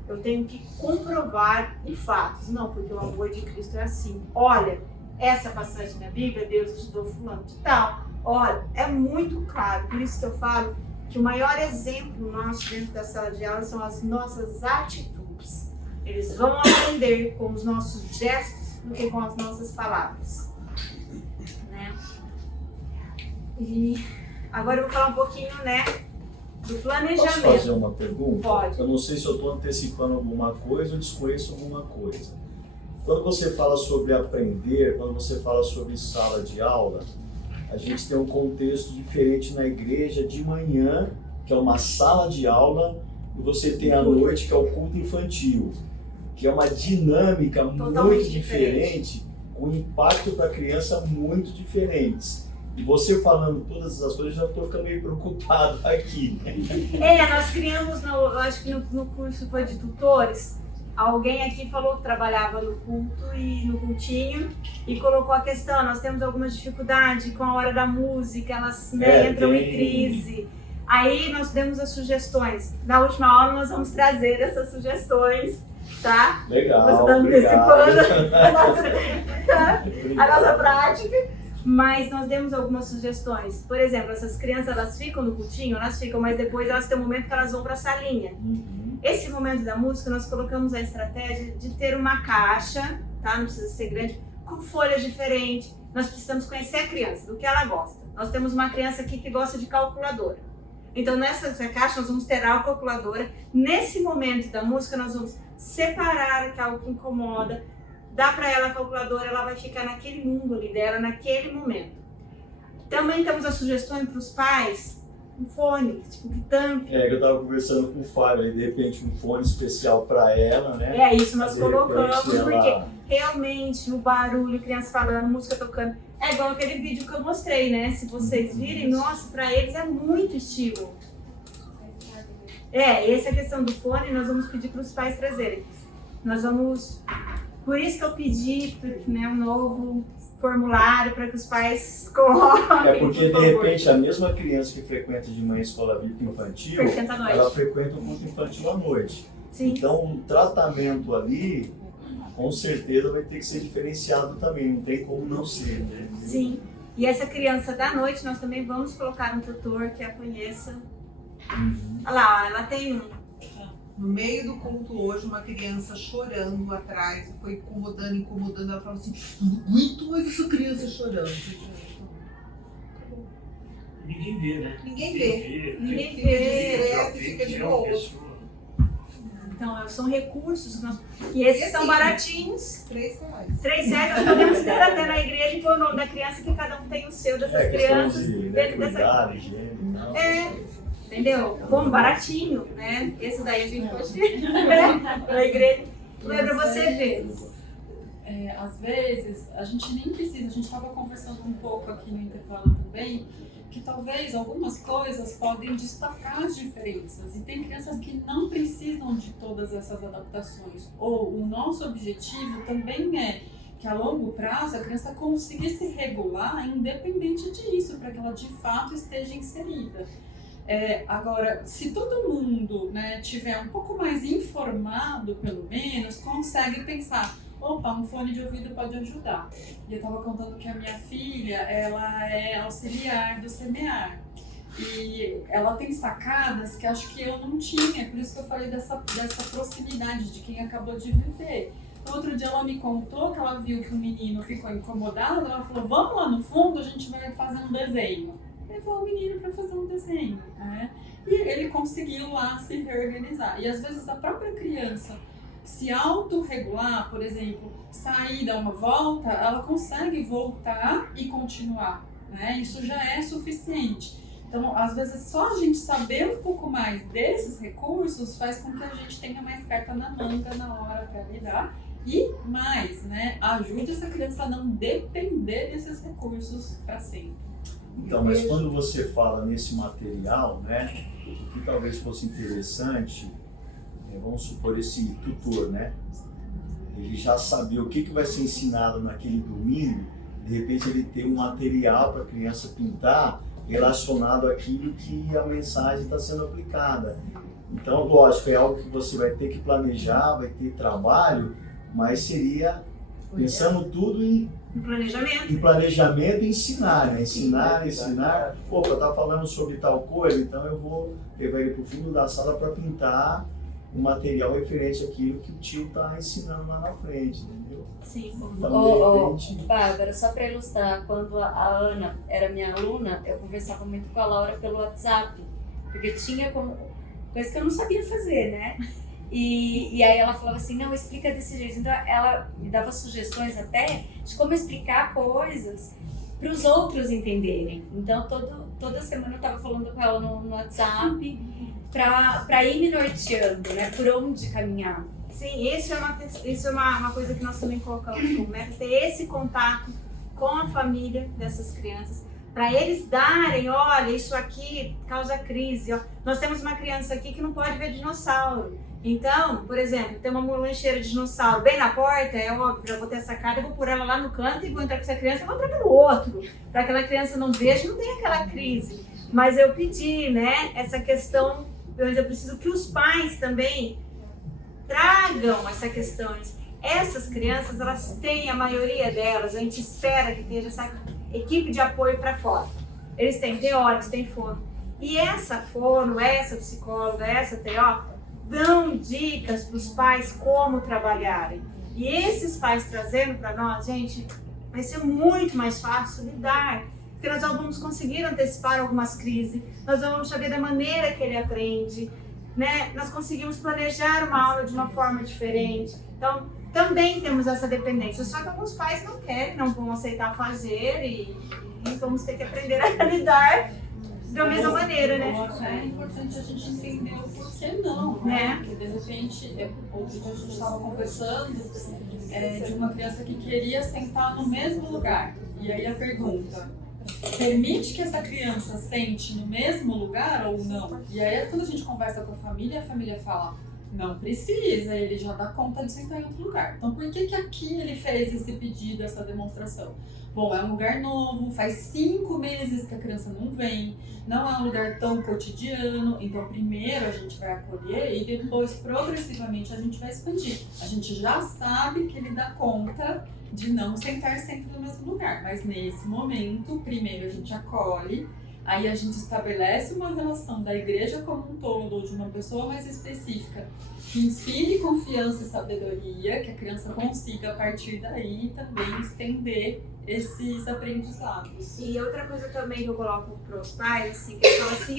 Eu tenho que comprovar em fatos. Não, porque o amor de Cristo é assim. Olha, essa passagem da Bíblia, Deus ajudou fulano de tal. Olha, é muito claro. Por isso que eu falo que o maior exemplo nosso dentro da sala de aula são as nossas atitudes. Eles vão aprender com os nossos gestos do que com as nossas palavras. Né? E agora eu vou falar um pouquinho, né, do Posso planejamento. fazer uma pergunta? Pode. Eu não sei se eu estou antecipando alguma coisa ou desconheço alguma coisa. Quando você fala sobre aprender, quando você fala sobre sala de aula, a gente tem um contexto diferente na igreja de manhã, que é uma sala de aula, e você tem à noite, que é o culto infantil, que é uma dinâmica Totalmente muito diferente, com impacto para a criança muito diferentes. E você falando todas essas coisas, eu já estou ficando meio preocupado aqui. Nós criamos, eu acho que no curso foi de tutores, alguém aqui falou que trabalhava no culto e no cultinho e colocou a questão, nós temos alguma dificuldade com a hora da música, elas entram em crise. Aí nós demos as sugestões. Na última aula nós vamos trazer essas sugestões, tá? Legal, Você está antecipando obrigado. a nossa prática. Mas nós demos algumas sugestões. Por exemplo, essas crianças, elas ficam no cultinho, elas ficam, mas depois elas têm um momento que elas vão para a salinha. Uhum. Esse momento da música, nós colocamos a estratégia de ter uma caixa, tá? Não precisa ser grande, com folhas diferentes. Nós precisamos conhecer a criança, do que ela gosta. Nós temos uma criança aqui que gosta de calculadora. Então, nessa caixa, nós vamos ter a calculadora. Nesse momento da música, nós vamos separar aquilo que incomoda, dá para ela a calculadora, ela vai ficar naquele mundo ali dela, naquele momento. Também temos as sugestões para os pais, um fone, tipo que tampe. Eu estava conversando com o Fábio, aí de repente um fone especial para ela, né? Isso nós De colocamos, repente, ela- porque realmente o barulho, criança falando, música tocando, é igual aquele vídeo que eu mostrei, né? Se vocês virem, nossa, para eles é muito estímulo. Essa é a questão do fone, nós vamos pedir para os pais trazerem. Nós vamos... Por isso que eu pedi, né, um novo formulário para que os pais coloquem. É porque por de favor. repente a mesma criança que frequenta de manhã a escola bíblica infantil, Frequenta à noite. ela frequenta o culto infantil à noite. Sim. Então o tratamento ali, com certeza vai ter que ser diferenciado também, não tem como não ser, né? Sim. E essa criança da noite, nós também vamos colocar um tutor que a conheça. Olha lá, ela tem um. No meio do culto hoje, uma criança chorando atrás, foi incomodando, ela falou assim, não aguento mais essa criança chorando. Ninguém vê, né? Ninguém vê. Ninguém Fica vê. discreto e fica de boa. Então, são recursos que nós... E esses são baratinhos. R$3. R$3 nós podemos ter até na igreja e pôr o nome da criança, que cada um tem o seu dessas crianças. Questão de dentro dessa... cuidado, higiene e tal. Entendeu? Bom, baratinho, né? Esse daí a gente pode ter na igreja. Não é pra você ver. Às vezes, a gente nem precisa, a gente estava conversando um pouco aqui no intervalo também, que talvez algumas coisas podem destacar as diferenças. E tem crianças que não precisam de todas essas adaptações. Ou o nosso objetivo também é que a longo prazo a criança consiga se regular independente disso, para que ela de fato esteja inserida. Agora, se todo mundo, né, tiver um pouco mais informado, pelo menos, consegue pensar, opa, um fone de ouvido pode ajudar. E eu estava contando que a minha filha, ela é auxiliar do semear. E ela tem sacadas que acho que eu não tinha, por isso que eu falei dessa proximidade de quem acabou de viver. Outro dia ela me contou que ela viu que o menino ficou incomodado, ela falou, vamos lá no fundo, a gente vai fazer um desenho. Levou o menino para fazer um desenho, né? E ele conseguiu lá se reorganizar. E às vezes a própria criança se autorregular, por exemplo, sair, dar uma volta, ela consegue voltar e continuar, né? Isso já é suficiente. Então, às vezes, só a gente saber um pouco mais desses recursos faz com que a gente tenha mais carta na manga na hora para lidar. E mais, né? Ajude essa criança a não depender desses recursos para sempre. Então, mas quando você fala nesse material, né, o que talvez fosse interessante, vamos supor esse tutor, né, ele já saber o que vai ser ensinado naquele domingo, de repente ele ter um material para a criança pintar relacionado àquilo que a mensagem está sendo aplicada. Então, lógico, é algo que você vai ter que planejar, vai ter trabalho, mas seria pensando tudo em planejamento e ensinar, né? Ensinar. Opa, tá falando sobre tal coisa, então eu vou levar ele para o fundo da sala para pintar um material referente àquilo que o tio tá ensinando lá na frente, entendeu? Sim. Então, de repente... Bárbara, só para ilustrar, quando a Ana era minha aluna, eu conversava muito com a Laura pelo WhatsApp. porque tinha como coisa que eu não sabia fazer, né? E aí ela falava assim, não, explica desse jeito. Então ela me dava sugestões até de como explicar coisas para os outros entenderem. Então toda semana eu estava falando com ela no WhatsApp para ir me norteando, né? Por onde caminhar. Sim, isso é uma coisa que nós também colocamos como meta, ter esse contato com a família dessas crianças, para eles darem, olha, isso aqui causa crise. Ó. Nós temos uma criança aqui que não pode ver dinossauro. Então, por exemplo, tem uma lancheira de dinossauro bem na porta, é óbvio, já vou ter essa cara, eu vou pôr ela lá no canto e vou entrar com essa criança e vou entrar pelo outro, para que aquela criança não veja, não tenha aquela crise. Mas eu pedi, né, essa questão, eu preciso que os pais também tragam essa questão. Essas crianças, elas têm, a maioria delas, a gente espera que esteja essa equipe de apoio para fora. Eles têm teóricos, têm fono. E essa fono, essa psicóloga, essa TO, dão dicas para os pais como trabalharem. E esses pais trazendo para nós, gente, vai ser muito mais fácil lidar. Porque nós vamos conseguir antecipar algumas crises, nós vamos saber da maneira que ele aprende, né? Nós conseguimos planejar uma aula de uma forma diferente. Então, também temos essa dependência. Só que alguns pais não querem, não vão aceitar fazer e vamos ter que aprender a lidar da mesma maneira, né? Eu acho é importante a gente entender o porquê não, né? Porque de repente, outro dia a gente estava conversando de uma criança que queria sentar no mesmo lugar. E aí a pergunta, permite que essa criança sente no mesmo lugar ou não? E aí quando a gente conversa com a família fala, não precisa, ele já dá conta de sentar em outro lugar. Então por que aqui ele fez esse pedido, essa demonstração? Bom, é um lugar novo, faz 5 meses que a criança não vem, não é um lugar tão cotidiano, então primeiro a gente vai acolher e depois progressivamente a gente vai expandir. A gente já sabe que ele dá conta de não sentar sempre no mesmo lugar, mas nesse momento, primeiro a gente acolhe, aí a gente estabelece uma relação da igreja como um todo, ou de uma pessoa mais específica, que inspire confiança e sabedoria, que a criança consiga a partir daí também estender esses aprendizados. E outra coisa também que eu coloco para os pais, assim, que eles falam assim,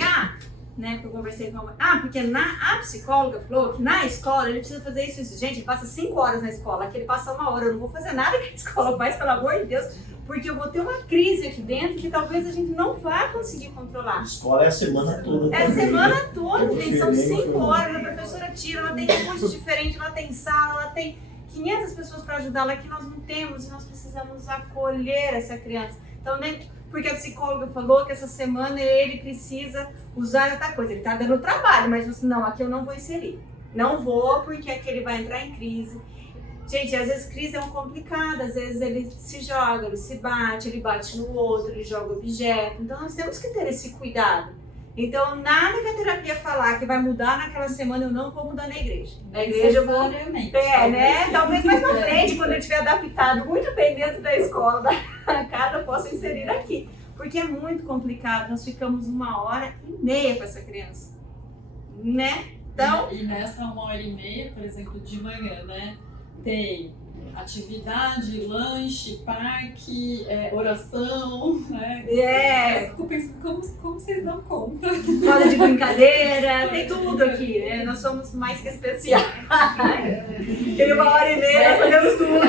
né, que eu conversei com a porque a psicóloga falou que na escola ele precisa fazer isso. Gente, ele passa 5 horas na escola, aqui ele passa 1 hora, eu não vou fazer nada que a escola faz, pelo amor de Deus, porque eu vou ter uma crise aqui dentro que talvez a gente não vá conseguir controlar. A escola é a semana toda. É a também, semana né? toda, gente, são 5 horas, a professora tira, ela tem recursos diferentes, ela tem sala, ela tem 500 pessoas para ajudá-la que nós não temos e nós precisamos acolher essa criança. Então, porque a psicóloga falou que essa semana ele precisa usar outra coisa, ele está dando trabalho, mas você, não, aqui eu não vou inserir. Não vou, porque aqui ele vai entrar em crise. Gente, às vezes crise é um complicado, às vezes ele se joga, ele bate no outro, ele joga objeto. Então nós temos que ter esse cuidado. Então nada que a terapia falar que vai mudar naquela semana, eu não vou mudar na igreja. Na igreja eu vou... né? Talvez mais pra frente, quando eu estiver adaptado muito bem dentro da escola, da casa, eu possa inserir aqui. Porque é muito complicado, nós ficamos 1h30 com essa criança. Né? Então... E nessa 1h30, por exemplo, de manhã, né? Tem atividade, lanche, parque, oração, né? Eu fico pensando como vocês dão conta. Roda de brincadeira, tem tudo aqui, né? Nós somos mais que especiais. Tem 1h30, nós fazemos tudo.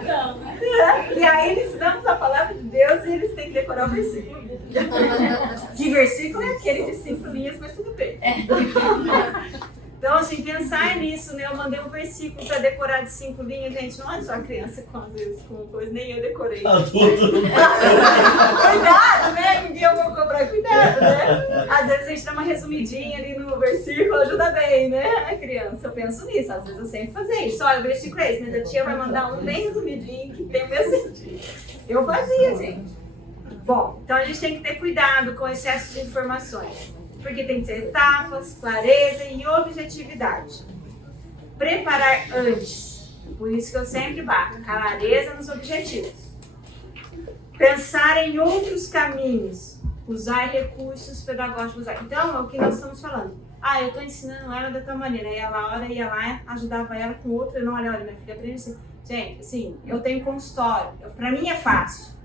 Então, né? E aí eles ensinamos a palavra de Deus e eles têm que decorar o versículo. Que versículo é aquele de 5 linhas, mas tudo bem. Então, assim, pensar nisso, né? Eu mandei um versículo para decorar de 5 linhas, gente. Não é só a criança com coisa, nem eu decorei. Cuidado, né? Um dia eu vou cobrar cuidado, né? Às vezes a gente dá uma resumidinha ali no versículo, ajuda bem, né? A criança, eu penso nisso. Às vezes eu sempre fazer isso. Olha, o versículo é esse, mas a tia vai mandar um bem resumidinho, que tem o mesmo sentido. Eu fazia, gente. Bom, então a gente tem que ter cuidado com o excesso de informações. Porque tem que ter etapas, clareza e objetividade. Preparar antes. Por isso que eu sempre bato. Clareza nos objetivos. Pensar em outros caminhos. Usar recursos pedagógicos. Então, é o que nós estamos falando. Eu estou ensinando ela da tal maneira. Aí a Laura ia lá, ajudava ela com outra. Não, olha, minha filha aprende assim. Gente, assim, eu tenho consultório. Para mim é fácil.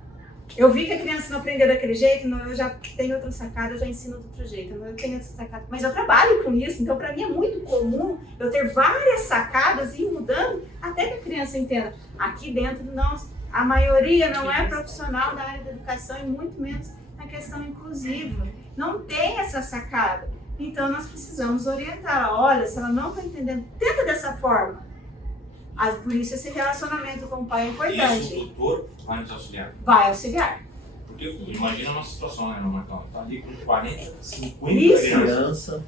Eu vi que a criança não aprendeu daquele jeito, não, eu já tenho outra sacada, eu já ensino de outro jeito. Eu tenho outra sacada, mas eu trabalho com isso, então para mim é muito comum eu ter várias sacadas e ir mudando até que a criança entenda. Aqui dentro, não, a maioria não é profissional da área da educação e muito menos na questão inclusiva. Não tem essa sacada. Então nós precisamos orientar. Olha, se ela não está entendendo, tenta dessa forma. Por isso esse relacionamento com o pai é importante. Isso, o tutor vai nos auxiliar. Vai auxiliar. Porque imagina a nossa situação, né, Marcão? Tá ali com 40, 50 Isso. crianças.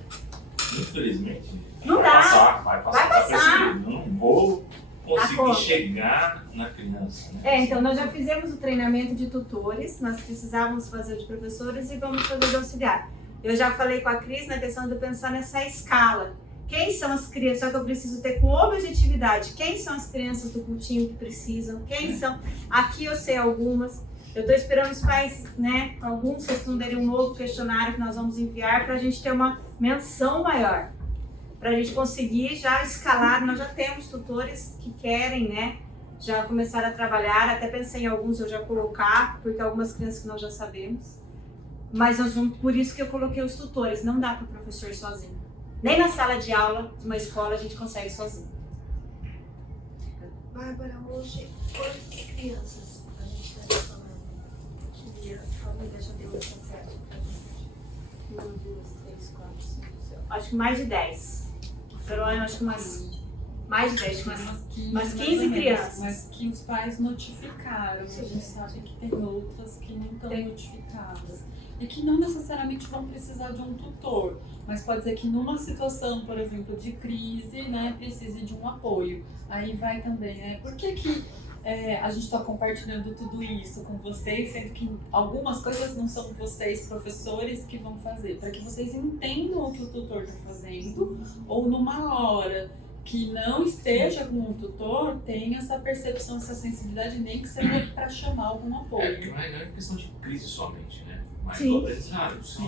Infelizmente, Não vai dá. passar. Vai passar. Perceber. Não vou conseguir conta. chegar na criança. Né? Então nós já fizemos o treinamento de tutores, nós precisávamos fazer de professores e vamos fazer de auxiliar. Eu já falei com a Cris na questão de pensar nessa escala. Quem são as crianças? Só que eu preciso ter com objetividade. Quem são as crianças do cultinho que precisam? Quem são? Aqui eu sei algumas. Eu estou esperando os pais, né? Alguns responderem um novo questionário que nós vamos enviar para a gente ter uma menção maior. Para a gente conseguir já escalar. Nós já temos tutores que querem, né? Já começaram a trabalhar. Até pensei em alguns eu já colocar, porque algumas crianças que nós já sabemos. Mas nós vamos, por isso que eu coloquei os tutores. Não dá para o professor sozinho. Nem na sala de aula de uma escola a gente consegue sozinho. Bárbara, hoje, quantas crianças a gente está falando que a família já deu essa certo pra gente? 1, 2, 3, 4, 5, 6. Acho que mais de 10. Pelo menos acho que mais de 10, umas 15 crianças. Mas que os pais notificaram. A gente sabe que tem outras que não estão notificadas. E que não necessariamente vão precisar de um tutor. Mas pode ser que numa situação, por exemplo, de crise, né, precise de um apoio. Aí vai também, né? Por que a gente está compartilhando tudo isso com vocês, sendo que algumas coisas não são vocês, professores, que vão fazer? Para que vocês entendam o que o tutor está fazendo, ou numa hora que não esteja com o tutor, tenha essa percepção, essa sensibilidade, nem que seja para chamar algum apoio. Porque não é questão de crise somente, né? Mas Sim. do aprendizado. Se a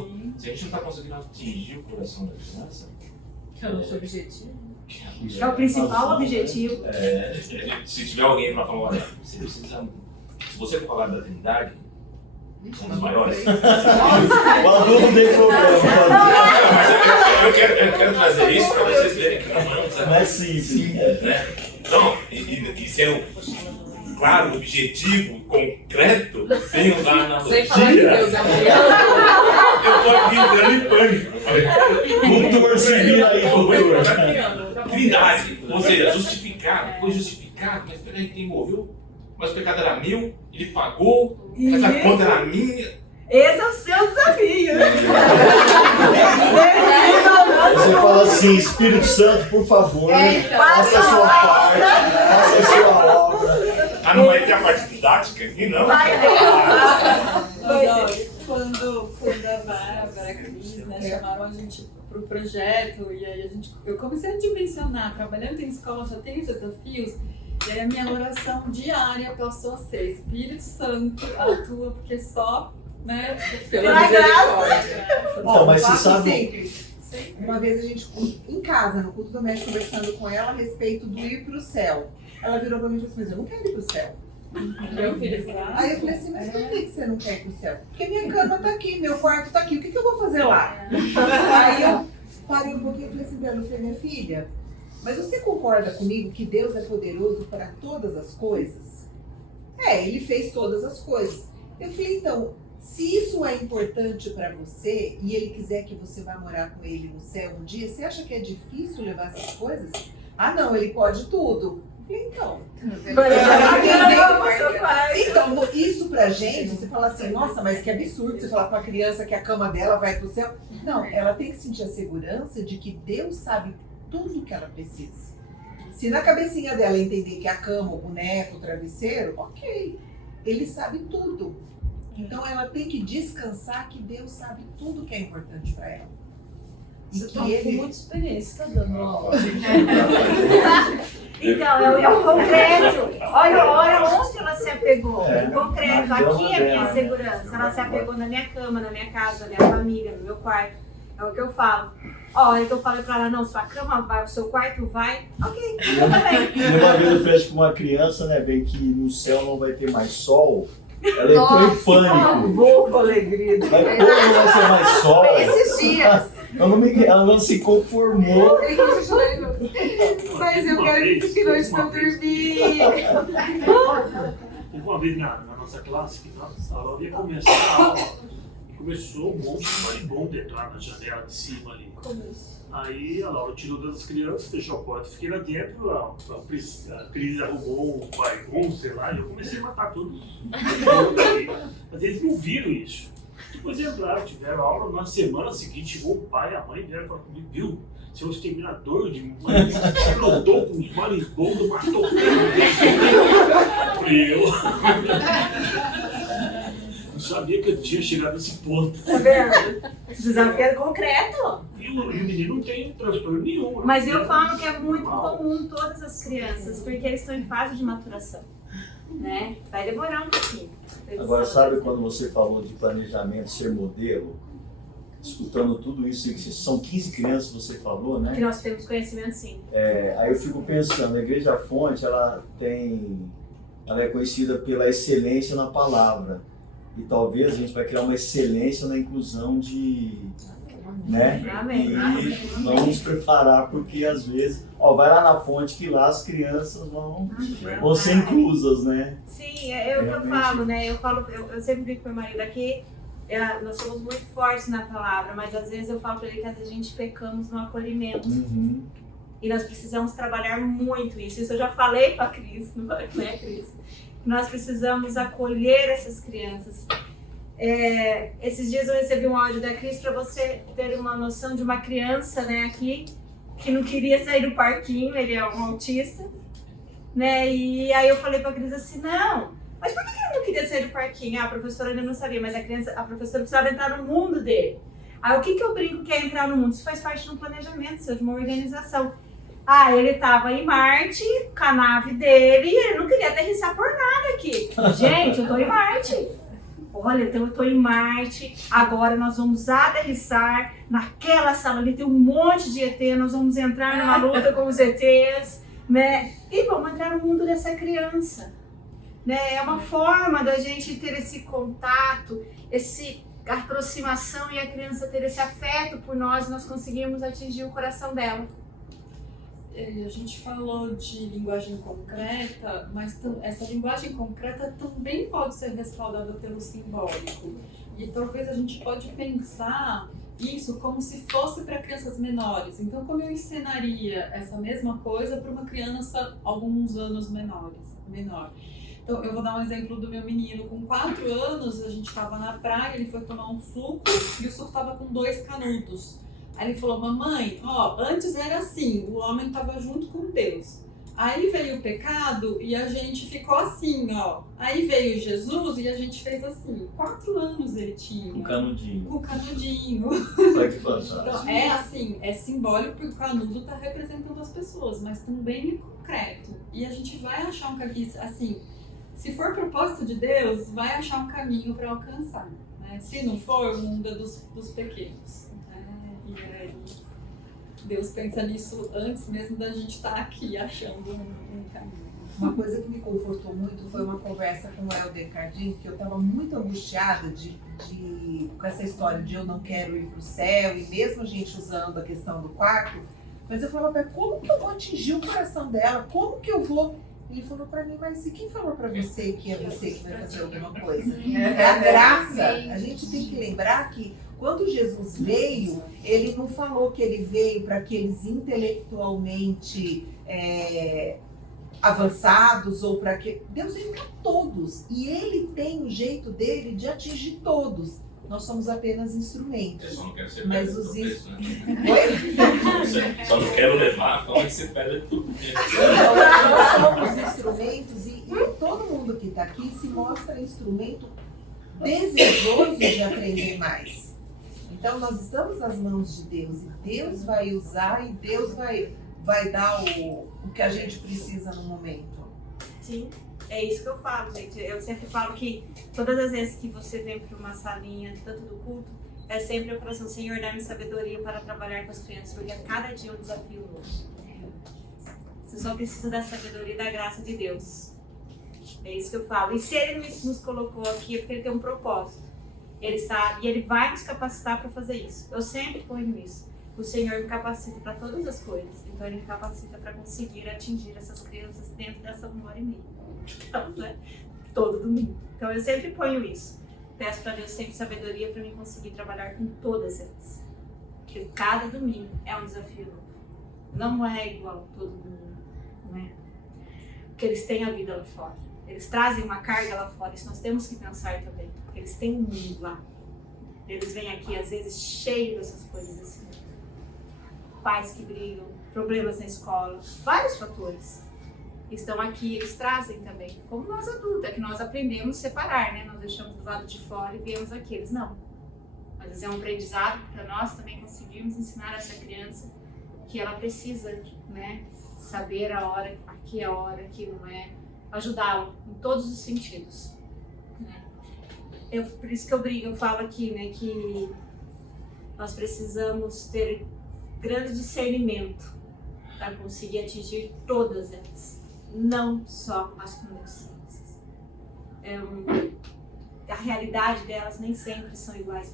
gente não está conseguindo atingir o coração da criança, Que é o nosso objetivo. Que é o principal objetivo. Se tiver alguém para falar, olha, você precisa. Se você for falar da Trindade, um dos maiores. O aluno tem problema. Eu quero trazer isso para vocês verem que nós não é Mais simples. né? Então, e sendo claro, objetivo, concreto, sem usar analogia. Sem falar que Deus é criança. Eu tô aqui entrando em pânico. Doutor, se vira aí, doutor. Trindade, ou seja, justificado, foi justificado, mas peraí, quem morreu? Mas o pecado era meu, ele pagou, mas a conta era minha. Esse é o seu desafio. Você fala assim, Espírito Santo, por favor, faça a sua parte, faça a sua obra. Ah, não vai ter a parte didática aqui, não? Quando a Bárbara, a Cris, né, chamaram a gente para o projeto, e aí eu comecei a dimensionar, trabalhando em escola, já tenho desafios, e aí a minha oração diária passou a ser: Espírito Santo, atua, porque só, né, Pela misericórdia. Então, mas você fato sabe... simples. Uma vez a gente, em casa, no culto doméstico, conversando com ela a respeito do ir para o céu. Ela virou para mim e falou assim: mas eu não quero ir para o céu. Meu filho, Aí eu falei assim: mas por que você não quer ir para o céu? Porque minha cama tá aqui, meu quarto tá aqui, o que eu vou fazer lá? Aí eu parei um pouquinho e falei assim: eu falei, minha filha, mas você concorda comigo que Deus é poderoso para todas as coisas? Ele fez todas as coisas. Eu falei, então, se isso é importante para você e ele quiser que você vá morar com ele no céu um dia, você acha que é difícil levar essas coisas? Ah, não, ele pode tudo. Eu falei, então, isso pra gente, você fala assim, nossa, mas que absurdo você falar com a criança que a cama dela vai pro céu. Não, ela tem que sentir a segurança de que Deus sabe tudo que ela precisa. Se na cabecinha dela entender que a cama, o boneco, o travesseiro, ok, ele sabe tudo. Então ela tem que descansar que Deus sabe tudo que é importante para ela. E Você que tá com ele... muita experiência, tá dando aula. Então, é o concreto. Olha onde ela se apegou. É. O concreto, aqui é a minha segurança. Ela se apegou na minha cama, na minha casa, na minha família, no meu quarto. É o que eu falo. Olha, que eu falei pra ela, não, sua cama vai, o seu quarto vai. Ok, eu também. E uma vez eu falei com uma criança, né, bem que no céu não vai ter mais sol, Ela entrou em pânico. Boa alegria. Mas como não vai ser mais sol? Esses dias. Ela não se conformou. Mas eu quero que fique noite pra dormir. Uma vez na nossa classe, que a aula ia começar a aula, e começou um monte de maribondo entrar na janela de cima ali. Aí a Laura tirou das crianças, fechou a porta, fiquei lá dentro, a Cris arrumou um baigão, sei lá, e eu comecei a matar tudo. Mas eles não viram isso. Depois entraram, tiveram aula, na semana seguinte chegou o pai e a mãe vieram falar comigo, viu? Seu exterminador de mãe explotou com os marimbondos, matou o eu não sabia que eu tinha chegado nesse ponto. Tá vendo? Desafio é concreto. E o menino não tem transtorno nenhum. Mas eu falo que é muito comum todas as crianças, porque eles estão em fase de maturação. Né? Vai demorar um pouquinho. Agora, sabe quando você falou de planejamento ser modelo? Escutando tudo isso, que são 15 crianças, você falou, né? Que nós temos conhecimento, sim. Aí eu fico pensando, a Igreja Fonte, ela é conhecida pela excelência na palavra. E talvez a gente vai criar uma excelência na inclusão né? Amém. E vamos nos preparar, porque às vezes, vai lá na fonte que lá as crianças vão ser inclusas, né? Sim, é o que eu falo, né? Eu sempre digo pro meu marido aqui, nós somos muito fortes na palavra, mas às vezes eu falo para ele que às vezes a gente pecamos no acolhimento. Uhum. E nós precisamos trabalhar muito isso. Isso eu já falei para a Cris, né, Cris? Nós precisamos acolher essas crianças. Esses dias eu recebi um áudio da Cris para você ter uma noção de uma criança, né, aqui, que não queria sair do parquinho, ele é um autista, né? E aí eu falei para a Cris assim, não, mas por que ele não queria sair do parquinho? A professora ainda não sabia, mas a professora precisava entrar no mundo dele. Aí o que eu brinco que é entrar no mundo? Isso faz parte de um planejamento seu, de uma organização. Ele estava em Marte, com a nave dele, e ele não queria aterrissar por nada aqui. Gente, eu tô em Marte. Olha, então eu tô em Marte, agora nós vamos aterrissar naquela sala ali, tem um monte de ET, nós vamos entrar numa luta com os ETs, né? E vamos entrar no mundo dessa criança. Né? É uma forma da gente ter esse contato, essa aproximação e a criança ter esse afeto por nós conseguimos atingir o coração dela. A gente falou de linguagem concreta, mas essa linguagem concreta também pode ser respaldada pelo simbólico. E talvez a gente pode pensar isso como se fosse para crianças menores. Então, como eu ensinaria essa mesma coisa para uma criança alguns anos menor? Então, eu vou dar um exemplo do meu menino. Com 4 anos, a gente estava na praia, ele foi tomar um suco e o suco estava com 2 canudos. Aí ele falou, mamãe, antes era assim, o homem estava junto com Deus. Aí veio o pecado e a gente ficou assim, Aí veio Jesus e a gente fez assim. 4 anos ele tinha. Com canudinho. Com canudinho. Olha que fantástico. Então, é assim, é simbólico porque o canudo está representando as pessoas, mas também é concreto. E a gente vai achar um caminho, assim, se for propósito de Deus, vai achar um caminho para alcançar. Né? Se não for, o mundo é dos pequenos. E aí, Deus pensa nisso antes mesmo da gente estar aqui achando um caminho. Uma coisa que me confortou muito foi uma conversa com o Helder Cardim, que eu estava muito angustiada com essa história de eu não quero ir para o céu, e mesmo a gente usando a questão do quarto, mas eu falava, como que eu vou atingir o coração dela? Como que eu vou? Ele falou para mim, mas e quem falou para você que é você que vai fazer alguma coisa? É a graça. A gente tem que lembrar que quando Jesus veio, ele não falou que ele veio para aqueles intelectualmente avançados ou para que... Deus veio para todos e ele tem o jeito dele de atingir todos. Nós somos apenas instrumentos. Eu só não quero ser mas pedra os de tropeço, né? Oi? Só não quero levar, fala que você pedra de tudo. Nós somos instrumentos e todo mundo que está aqui se mostra instrumento desejoso de aprender mais. Então nós estamos nas mãos de Deus e Deus vai usar e Deus vai dar o que a gente precisa no momento. Sim, é isso que eu falo, gente. Eu sempre falo que todas as vezes que você vem para uma salinha, tanto do culto, é sempre a oração, Senhor, dá-me sabedoria para trabalhar com as crianças, porque a cada dia é um desafio novo. Você só precisa da sabedoria e da graça de Deus. É isso que eu falo. E se ele nos colocou aqui é porque ele tem um propósito. Ele sabe e ele vai nos capacitar para fazer isso. Eu sempre ponho isso. O Senhor me capacita para todas as coisas. Então ele me capacita para conseguir atingir essas crianças dentro dessa 1h30. Então, né? Todo domingo. Então eu sempre ponho isso. Peço para Deus sempre sabedoria para mim conseguir trabalhar com todas elas. Porque cada domingo é um desafio novo. Não é igual todo domingo, não é? Porque eles têm a vida lá fora. Eles trazem uma carga lá fora. Isso nós temos que pensar também. Porque eles têm um mundo lá. Eles vêm aqui, às vezes, cheios dessas coisas desse mundo. Pais que brigam, problemas na escola, vários fatores. Estão aqui, eles trazem também. Como nós adultos, é que nós aprendemos a separar, né? Nós deixamos do lado de fora e viemos aqui. Eles não. Às vezes é um aprendizado para nós também conseguirmos ensinar essa criança que ela precisa, né? Saber a hora, aqui é a hora, aqui não é. Ajudá-lo em todos os sentidos. Né? Por isso que eu falo aqui, né? Que nós precisamos ter grande discernimento para conseguir atingir todas elas. Não só as com deficiências. A realidade delas nem sempre são iguais.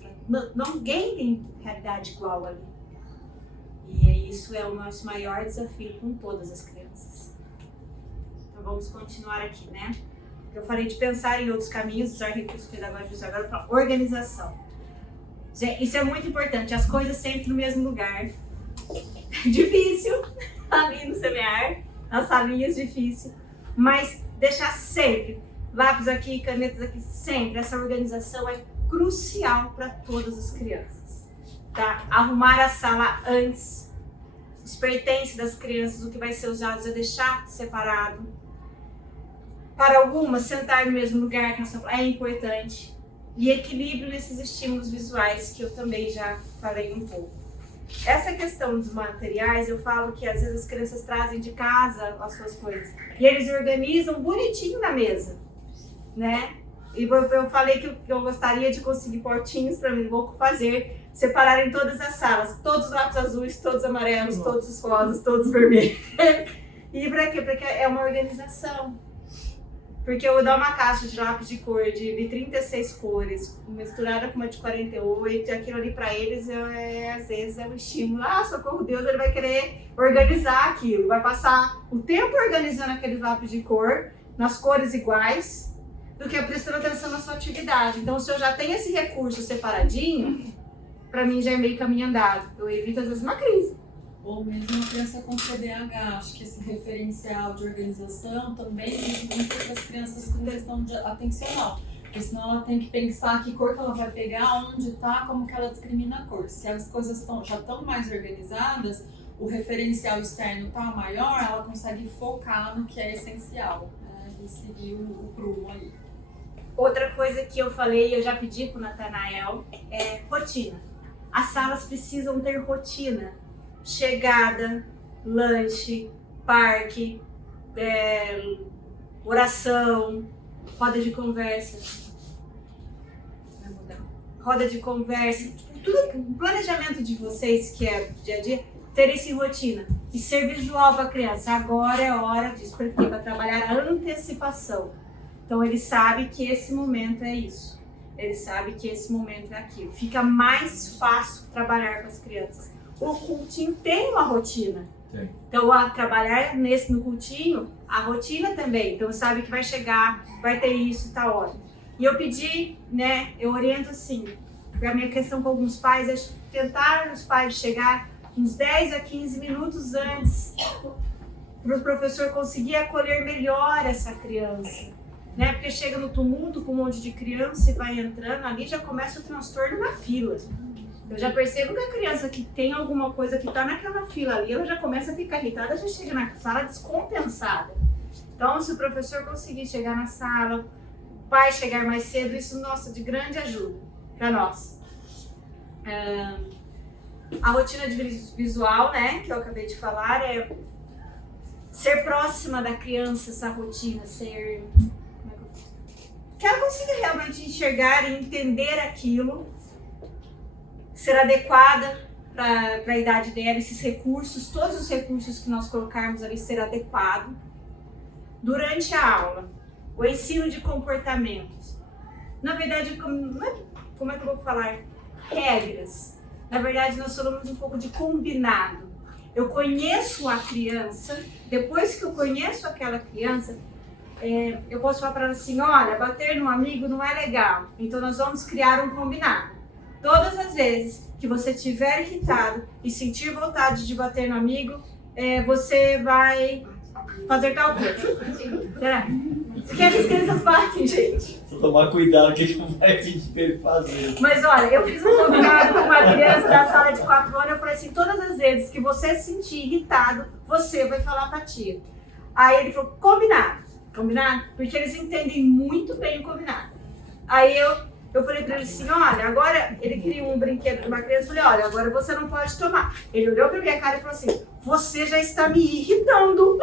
Ninguém tem realidade igual ali. E isso é o nosso maior desafio com todas as crianças. Então vamos continuar aqui, né? Eu falei de pensar em outros caminhos, usar recursos pedagógicos, agora eu falo organização. Gente, isso é muito importante, as coisas sempre no mesmo lugar. Difícil, ali no semear, nas salinhas, difícil. Mas deixar sempre, lápis aqui, canetas aqui, sempre. Essa organização é crucial para todas as crianças. Tá? Arrumar a sala antes, os pertences das crianças, o que vai ser usado, é deixar separado. Para algumas, sentar no mesmo lugar é importante. E equilíbrio nesses estímulos visuais, que eu também já falei um pouco. Essa questão dos materiais, eu falo que às vezes as crianças trazem de casa as suas coisas. E eles organizam bonitinho na mesa, né? E eu falei que eu gostaria de conseguir portinhos para mim, vou fazer, separar em todas as salas, todos os lápis azuis, todos os amarelos, todos os rosas, todos os vermelhos. E para quê? Porque é uma organização. Porque eu vou dar uma caixa de lápis de cor de 36 cores, misturada com uma de 48, e aquilo ali para eles às vezes é um estímulo. Ah, socorro Deus, ele vai querer organizar aquilo, vai passar o tempo organizando aqueles lápis de cor, nas cores iguais, do que prestando atenção na sua atividade. Então, se eu já tenho esse recurso separadinho, para mim já é meio caminho andado. Eu evito às vezes uma crise. Ou mesmo uma criança com TDAH, acho que esse referencial de organização também é muito para as crianças com questão de atencional. Porque senão ela tem que pensar que cor que ela vai pegar, onde está, como que ela discrimina a cor. Se as coisas já estão mais organizadas, o referencial externo está maior, ela consegue focar no que é essencial, né? E seguir o prumo aí. Outra coisa que eu falei, eu já pedi para o Natanael, é rotina. As salas precisam ter rotina. Chegada, lanche, parque, oração, roda de conversa. Roda de conversa, tudo, o planejamento de vocês, que é dia a dia, ter isso em rotina. E ser visual para a criança. Agora é hora disso, porque para trabalhar a antecipação. Então ele sabe que esse momento é isso. Ele sabe que esse momento é aquilo. Fica mais fácil trabalhar com as crianças. O cultinho tem uma rotina. Sim. Então, trabalhar no cultinho, a rotina também. Então, sabe que vai chegar, vai ter isso, tá hora. E eu pedi, né, eu oriento assim, a minha questão com alguns pais é tentar os pais chegar uns 10 a 15 minutos antes, para o professor conseguir acolher melhor essa criança. Né? Porque chega no tumulto com um monte de criança e vai entrando, ali já começa o transtorno na fila. Eu já percebo que a criança que tem alguma coisa que está naquela fila ali, ela já começa a ficar irritada, já chega na sala descompensada. Então, se o professor conseguir chegar na sala, o pai chegar mais cedo, isso, nossa, de grande ajuda para nós. A rotina de visual, né, que eu acabei de falar, é ser próxima da criança, essa rotina, que ela consiga realmente enxergar e entender aquilo, ser adequada para a idade dela, esses recursos, todos os recursos que nós colocarmos ali, ser adequado. Durante a aula, o ensino de comportamentos. Na verdade, como é que eu vou falar? Regras. Na verdade, nós falamos um pouco de combinado. Eu conheço a criança, depois que eu conheço aquela criança, eu posso falar para ela assim, olha, bater no amigo não é legal, então nós vamos criar um combinado. Todas as vezes que você estiver irritado e sentir vontade de bater no amigo, você vai fazer tal coisa. Será? Porque as crianças batem, gente. Vou tomar cuidado o que vai pedir pra ele fazer. Mas olha, eu fiz um combinado com uma criança da sala de 4 anos, eu falei assim, todas as vezes que você se sentir irritado, você vai falar pra tia. Aí ele falou, combinado, porque eles entendem muito bem o combinado. Aí eu falei pra ele assim, olha, agora ele queria um brinquedo pra uma criança, eu falei, olha, agora você não pode tomar. Ele olhou pra minha cara e falou assim, você já está me irritando.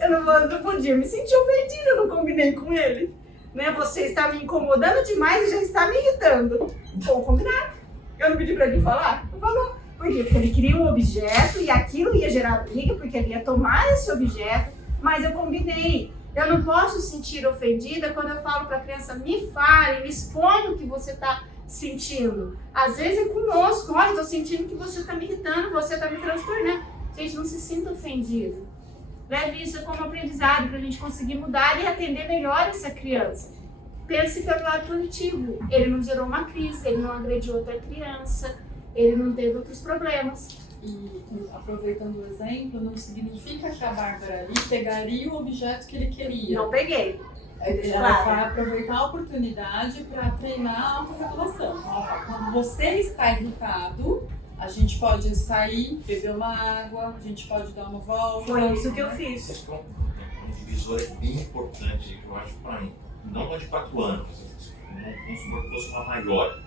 Eu não podia me sentir ofendida, eu não combinei com ele. Né? Você está me incomodando demais e já está me irritando. Bom, combinado. Eu não pedi pra ele falar? Não falou. Por quê? Porque ele queria um objeto e aquilo ia gerar briga, porque ele ia tomar esse objeto, mas eu combinei. Eu não posso sentir ofendida quando eu falo para a criança, me fale, me exponha o que você está sentindo. Às vezes é conosco, olha, estou sentindo que você está me irritando, você está me transtornando. Gente, não se sinta ofendido. Leve isso como aprendizado para a gente conseguir mudar e atender melhor essa criança. Pense pelo lado positivo. Ele não gerou uma crise, ele não agrediu outra criança, ele não teve outros problemas. E aproveitando o exemplo, não significa que a Bárbara ali pegaria o objeto que ele queria. Não peguei. Ela vai aproveitar a oportunidade para treinar a autorregulação. Então, quando você está irritado, a gente pode sair, beber uma água, a gente pode dar uma volta. Foi isso que eu fiz. Esse é um divisor bem importante, que eu acho para mim. Não uma de 4 anos, vamos supor que fosse uma maior.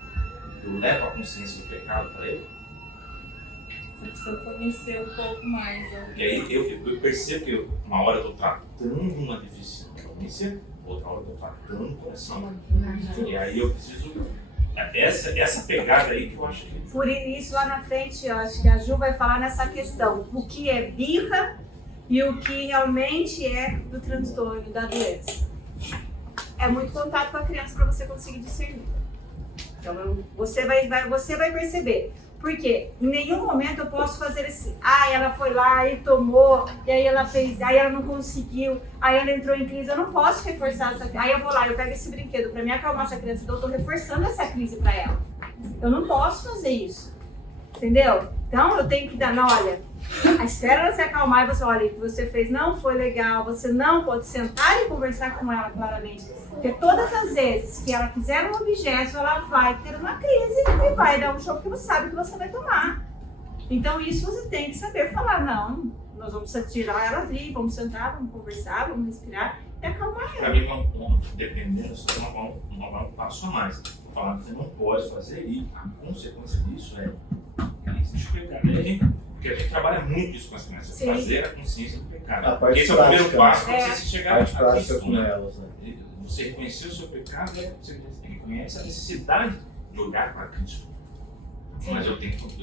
Eu levo a consciência do pecado para ele. Você precisa conhecer um pouco mais. Porque aí eu percebo que uma hora eu estou tratando uma deficiência, outra hora eu estou tratando o coração. E aí eu preciso. Essa pegada aí que eu acho que. Por isso, lá na frente, eu acho que a Ju vai falar nessa questão: o que é birra e o que realmente é do transtorno, da doença. É muito contato com a criança para você conseguir discernir. Então, você vai perceber. Porque em nenhum momento eu posso fazer assim, ela foi lá e tomou, e aí ela fez, aí ela não conseguiu, aí ela entrou em crise, eu não posso reforçar essa crise. Aí eu vou lá, eu pego esse brinquedo para me acalmar essa criança, então eu tô reforçando essa crise para ela. Eu não posso fazer isso, entendeu? Então eu tenho que dar, olha, espera ela se acalmar e você, olha, o que você fez não foi legal, você não pode sentar e conversar com ela claramente. Porque todas as vezes que ela quiser um objeto, ela vai ter uma crise e vai dar um choque que você sabe que você vai tomar. Então isso você tem que saber falar, não, nós vamos tirar ela ali, vamos sentar, vamos conversar, vamos respirar e acalmar ela. Para mim, dependendo, você tem um passo a mais. Falar que você não pode fazer e a consequência disso existe o pecado. Porque a gente trabalha muito isso com as crianças, fazer a consciência do pecado. A parte esse é o primeiro prática, passo para você chegar parte a prática isso, com elas, né? Você reconhecer o seu pecado, você reconhece a necessidade de olhar para Cristo. Mas eu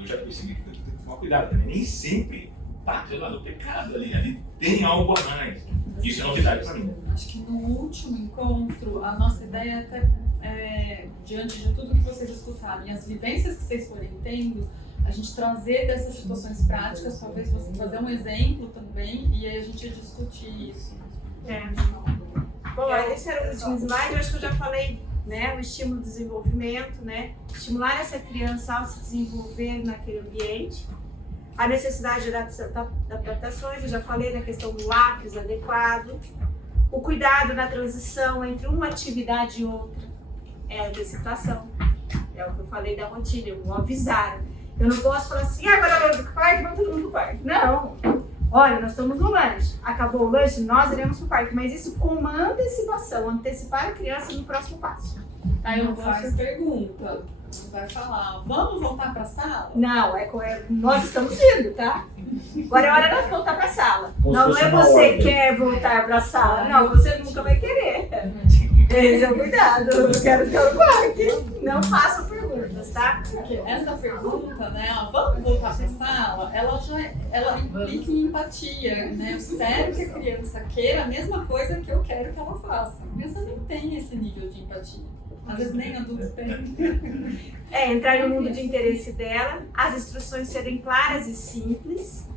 já percebi que eu tenho que tomar cuidado também. Nem sempre bate lá no pecado ali tem algo a mais. Isso é novidade para mim. Acho que no último encontro, a nossa ideia até, diante de tudo que vocês escutaram e as vivências que vocês forem tendo, a gente trazer dessas situações práticas, talvez você trazer um exemplo também, e aí a gente ia discutir isso. Bom, esses eram os últimos slides, eu acho que eu já falei, né, o estímulo do desenvolvimento, né, estimular essa criança a se desenvolver naquele ambiente, a necessidade de adaptações, eu já falei na questão do lápis adequado, o cuidado na transição entre uma atividade e outra, é a antecipação, é o que eu falei da rotina, eu vou avisar. Eu não posso falar assim, agora eu vou pro parque, vamos todo mundo pro parque. Não. Olha, nós estamos no lanche. Acabou o lanche, nós iremos pro parque. Mas isso com uma antecipação, antecipar a criança no próximo passo. Aí não faz pergunta, não vai falar, vamos voltar pra sala? Não, nós estamos indo, tá? Agora é hora de voltar pra sala. Como não se é fosse você uma que quer voltar pra sala. Não, você nunca vai querer. Esse é o cuidado. Eu não quero ficar no parque. Não faça pergunta. perguntas, tá? Porque essa pergunta, né, vamos voltar para a sala, ela implica em empatia, né? Eu espero que a criança queira a mesma coisa que eu quero que ela faça. A criança nem tem esse nível de empatia. Às vezes nem adulto tem. Entrar no mundo de interesse dela, as instruções serem claras e simples,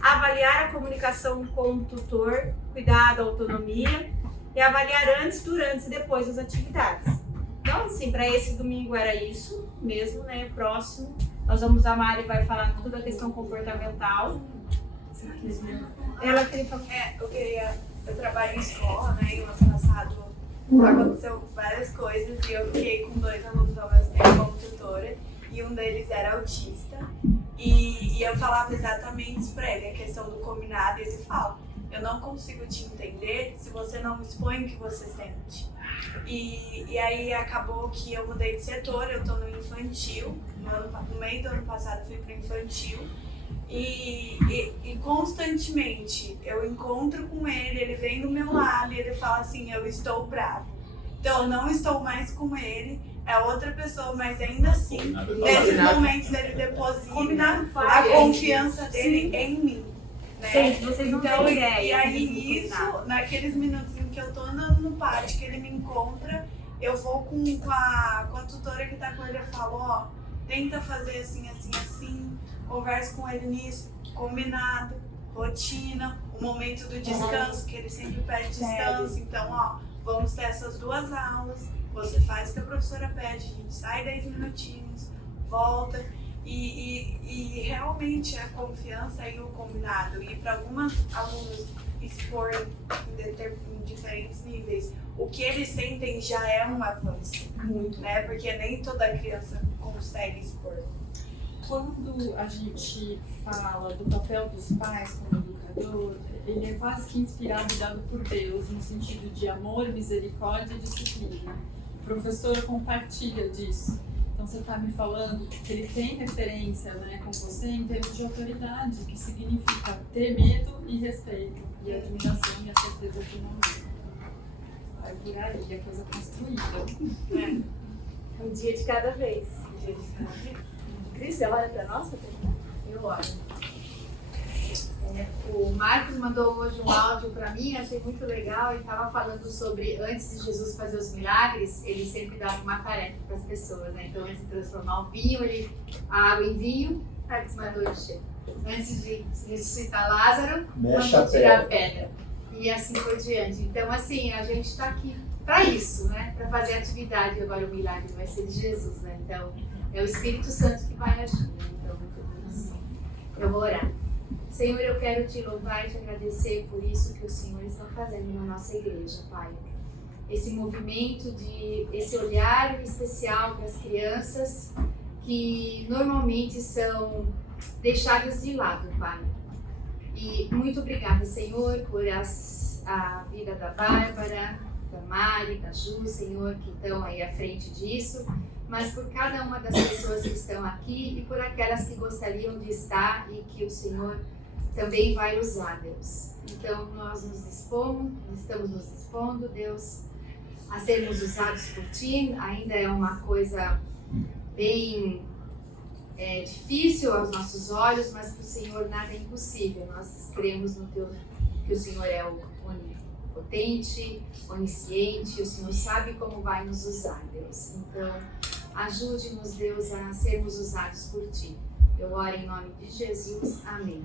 avaliar a comunicação com o tutor, cuidado, autonomia, e avaliar antes, durante e depois das atividades. Então, assim, para esse domingo era isso mesmo, né? O próximo, a Mari vai falar tudo da questão comportamental. Ela queria falar. Eu trabalho em escola, né? E o ano passado aconteceu várias coisas e eu fiquei com 2 alunos ao mesmo tempo como tutora e um deles era autista e eu falava exatamente isso pra ele, a questão do combinado, e ele fala: eu não consigo te entender se você não me expõe o que você sente. E aí acabou que eu mudei de setor, eu tô no infantil, no meio do ano passado fui pro infantil e constantemente eu encontro com ele vem do meu lado e ele fala assim: eu estou bravo. Então eu não estou mais com ele, é outra pessoa, mas ainda assim, nesses momentos ele deposita a confiança dele em mim. Né? Gente, vocês não têm ideia. E aí isso, naqueles minutos em que eu tô andando no pátio, que ele me encontra, eu vou com a tutora que tá com ele, eu falo: ó, tenta fazer assim, assim, assim, converso com ele nisso, combinado, rotina, o momento do descanso, que ele sempre pede descanso, então ó, vamos ter essas 2 aulas, você faz o que a professora pede, a gente sai 10 minutinhos, volta. E realmente a confiança e o combinado. E para algumas alunos expor em diferentes níveis, o que eles sentem já é um avanço. Muito. Né? Porque nem toda criança consegue expor. Quando a gente fala do papel dos pais como educador, ele é quase que inspirado e dado por Deus, no sentido de amor, misericórdia e disciplina. A professora compartilha disso. Então você está me falando que ele tem referência, né, com você em termos de autoridade, que significa ter medo e respeito, e admiração e a certeza de não ver. Vai por aí, a coisa construída. Um dia de cada vez. Cris, você olha para nós? Eu olho. O Marcos mandou hoje um áudio para mim, achei muito legal, e estava falando sobre, antes de Jesus fazer os milagres, ele sempre dava uma tarefa para as pessoas, né? Então, antes de transformar o vinho, a água em vinho, Marcos mandou encher. Antes de ressuscitar Lázaro, mandou tirar a pedra. E assim por diante. Então, assim, a gente está aqui para isso, né? Para fazer atividade. Agora o milagre vai ser de Jesus, né? Então, é o Espírito Santo que vai agir, né? Então, assim, eu vou orar. Senhor, eu quero te louvar e te agradecer por isso que o Senhor está fazendo na nossa igreja, Pai. Esse movimento, esse olhar especial para as crianças que normalmente são deixadas de lado, Pai. E muito obrigada, Senhor, por a vida da Bárbara, da Mari, da Ju, Senhor, que estão aí à frente disso, mas por cada uma das pessoas que estão aqui e por aquelas que gostariam de estar e que o Senhor também vai usar, Deus. Então, nós estamos nos dispondo, Deus, a sermos usados por Ti. Ainda é uma coisa bem difícil aos nossos olhos, mas para o Senhor nada é impossível. Nós cremos que o Senhor é o onipotente, onisciente, o Senhor sabe como vai nos usar, Deus. Então, ajude-nos, Deus, a sermos usados por Ti. Eu oro em nome de Jesus. Amém.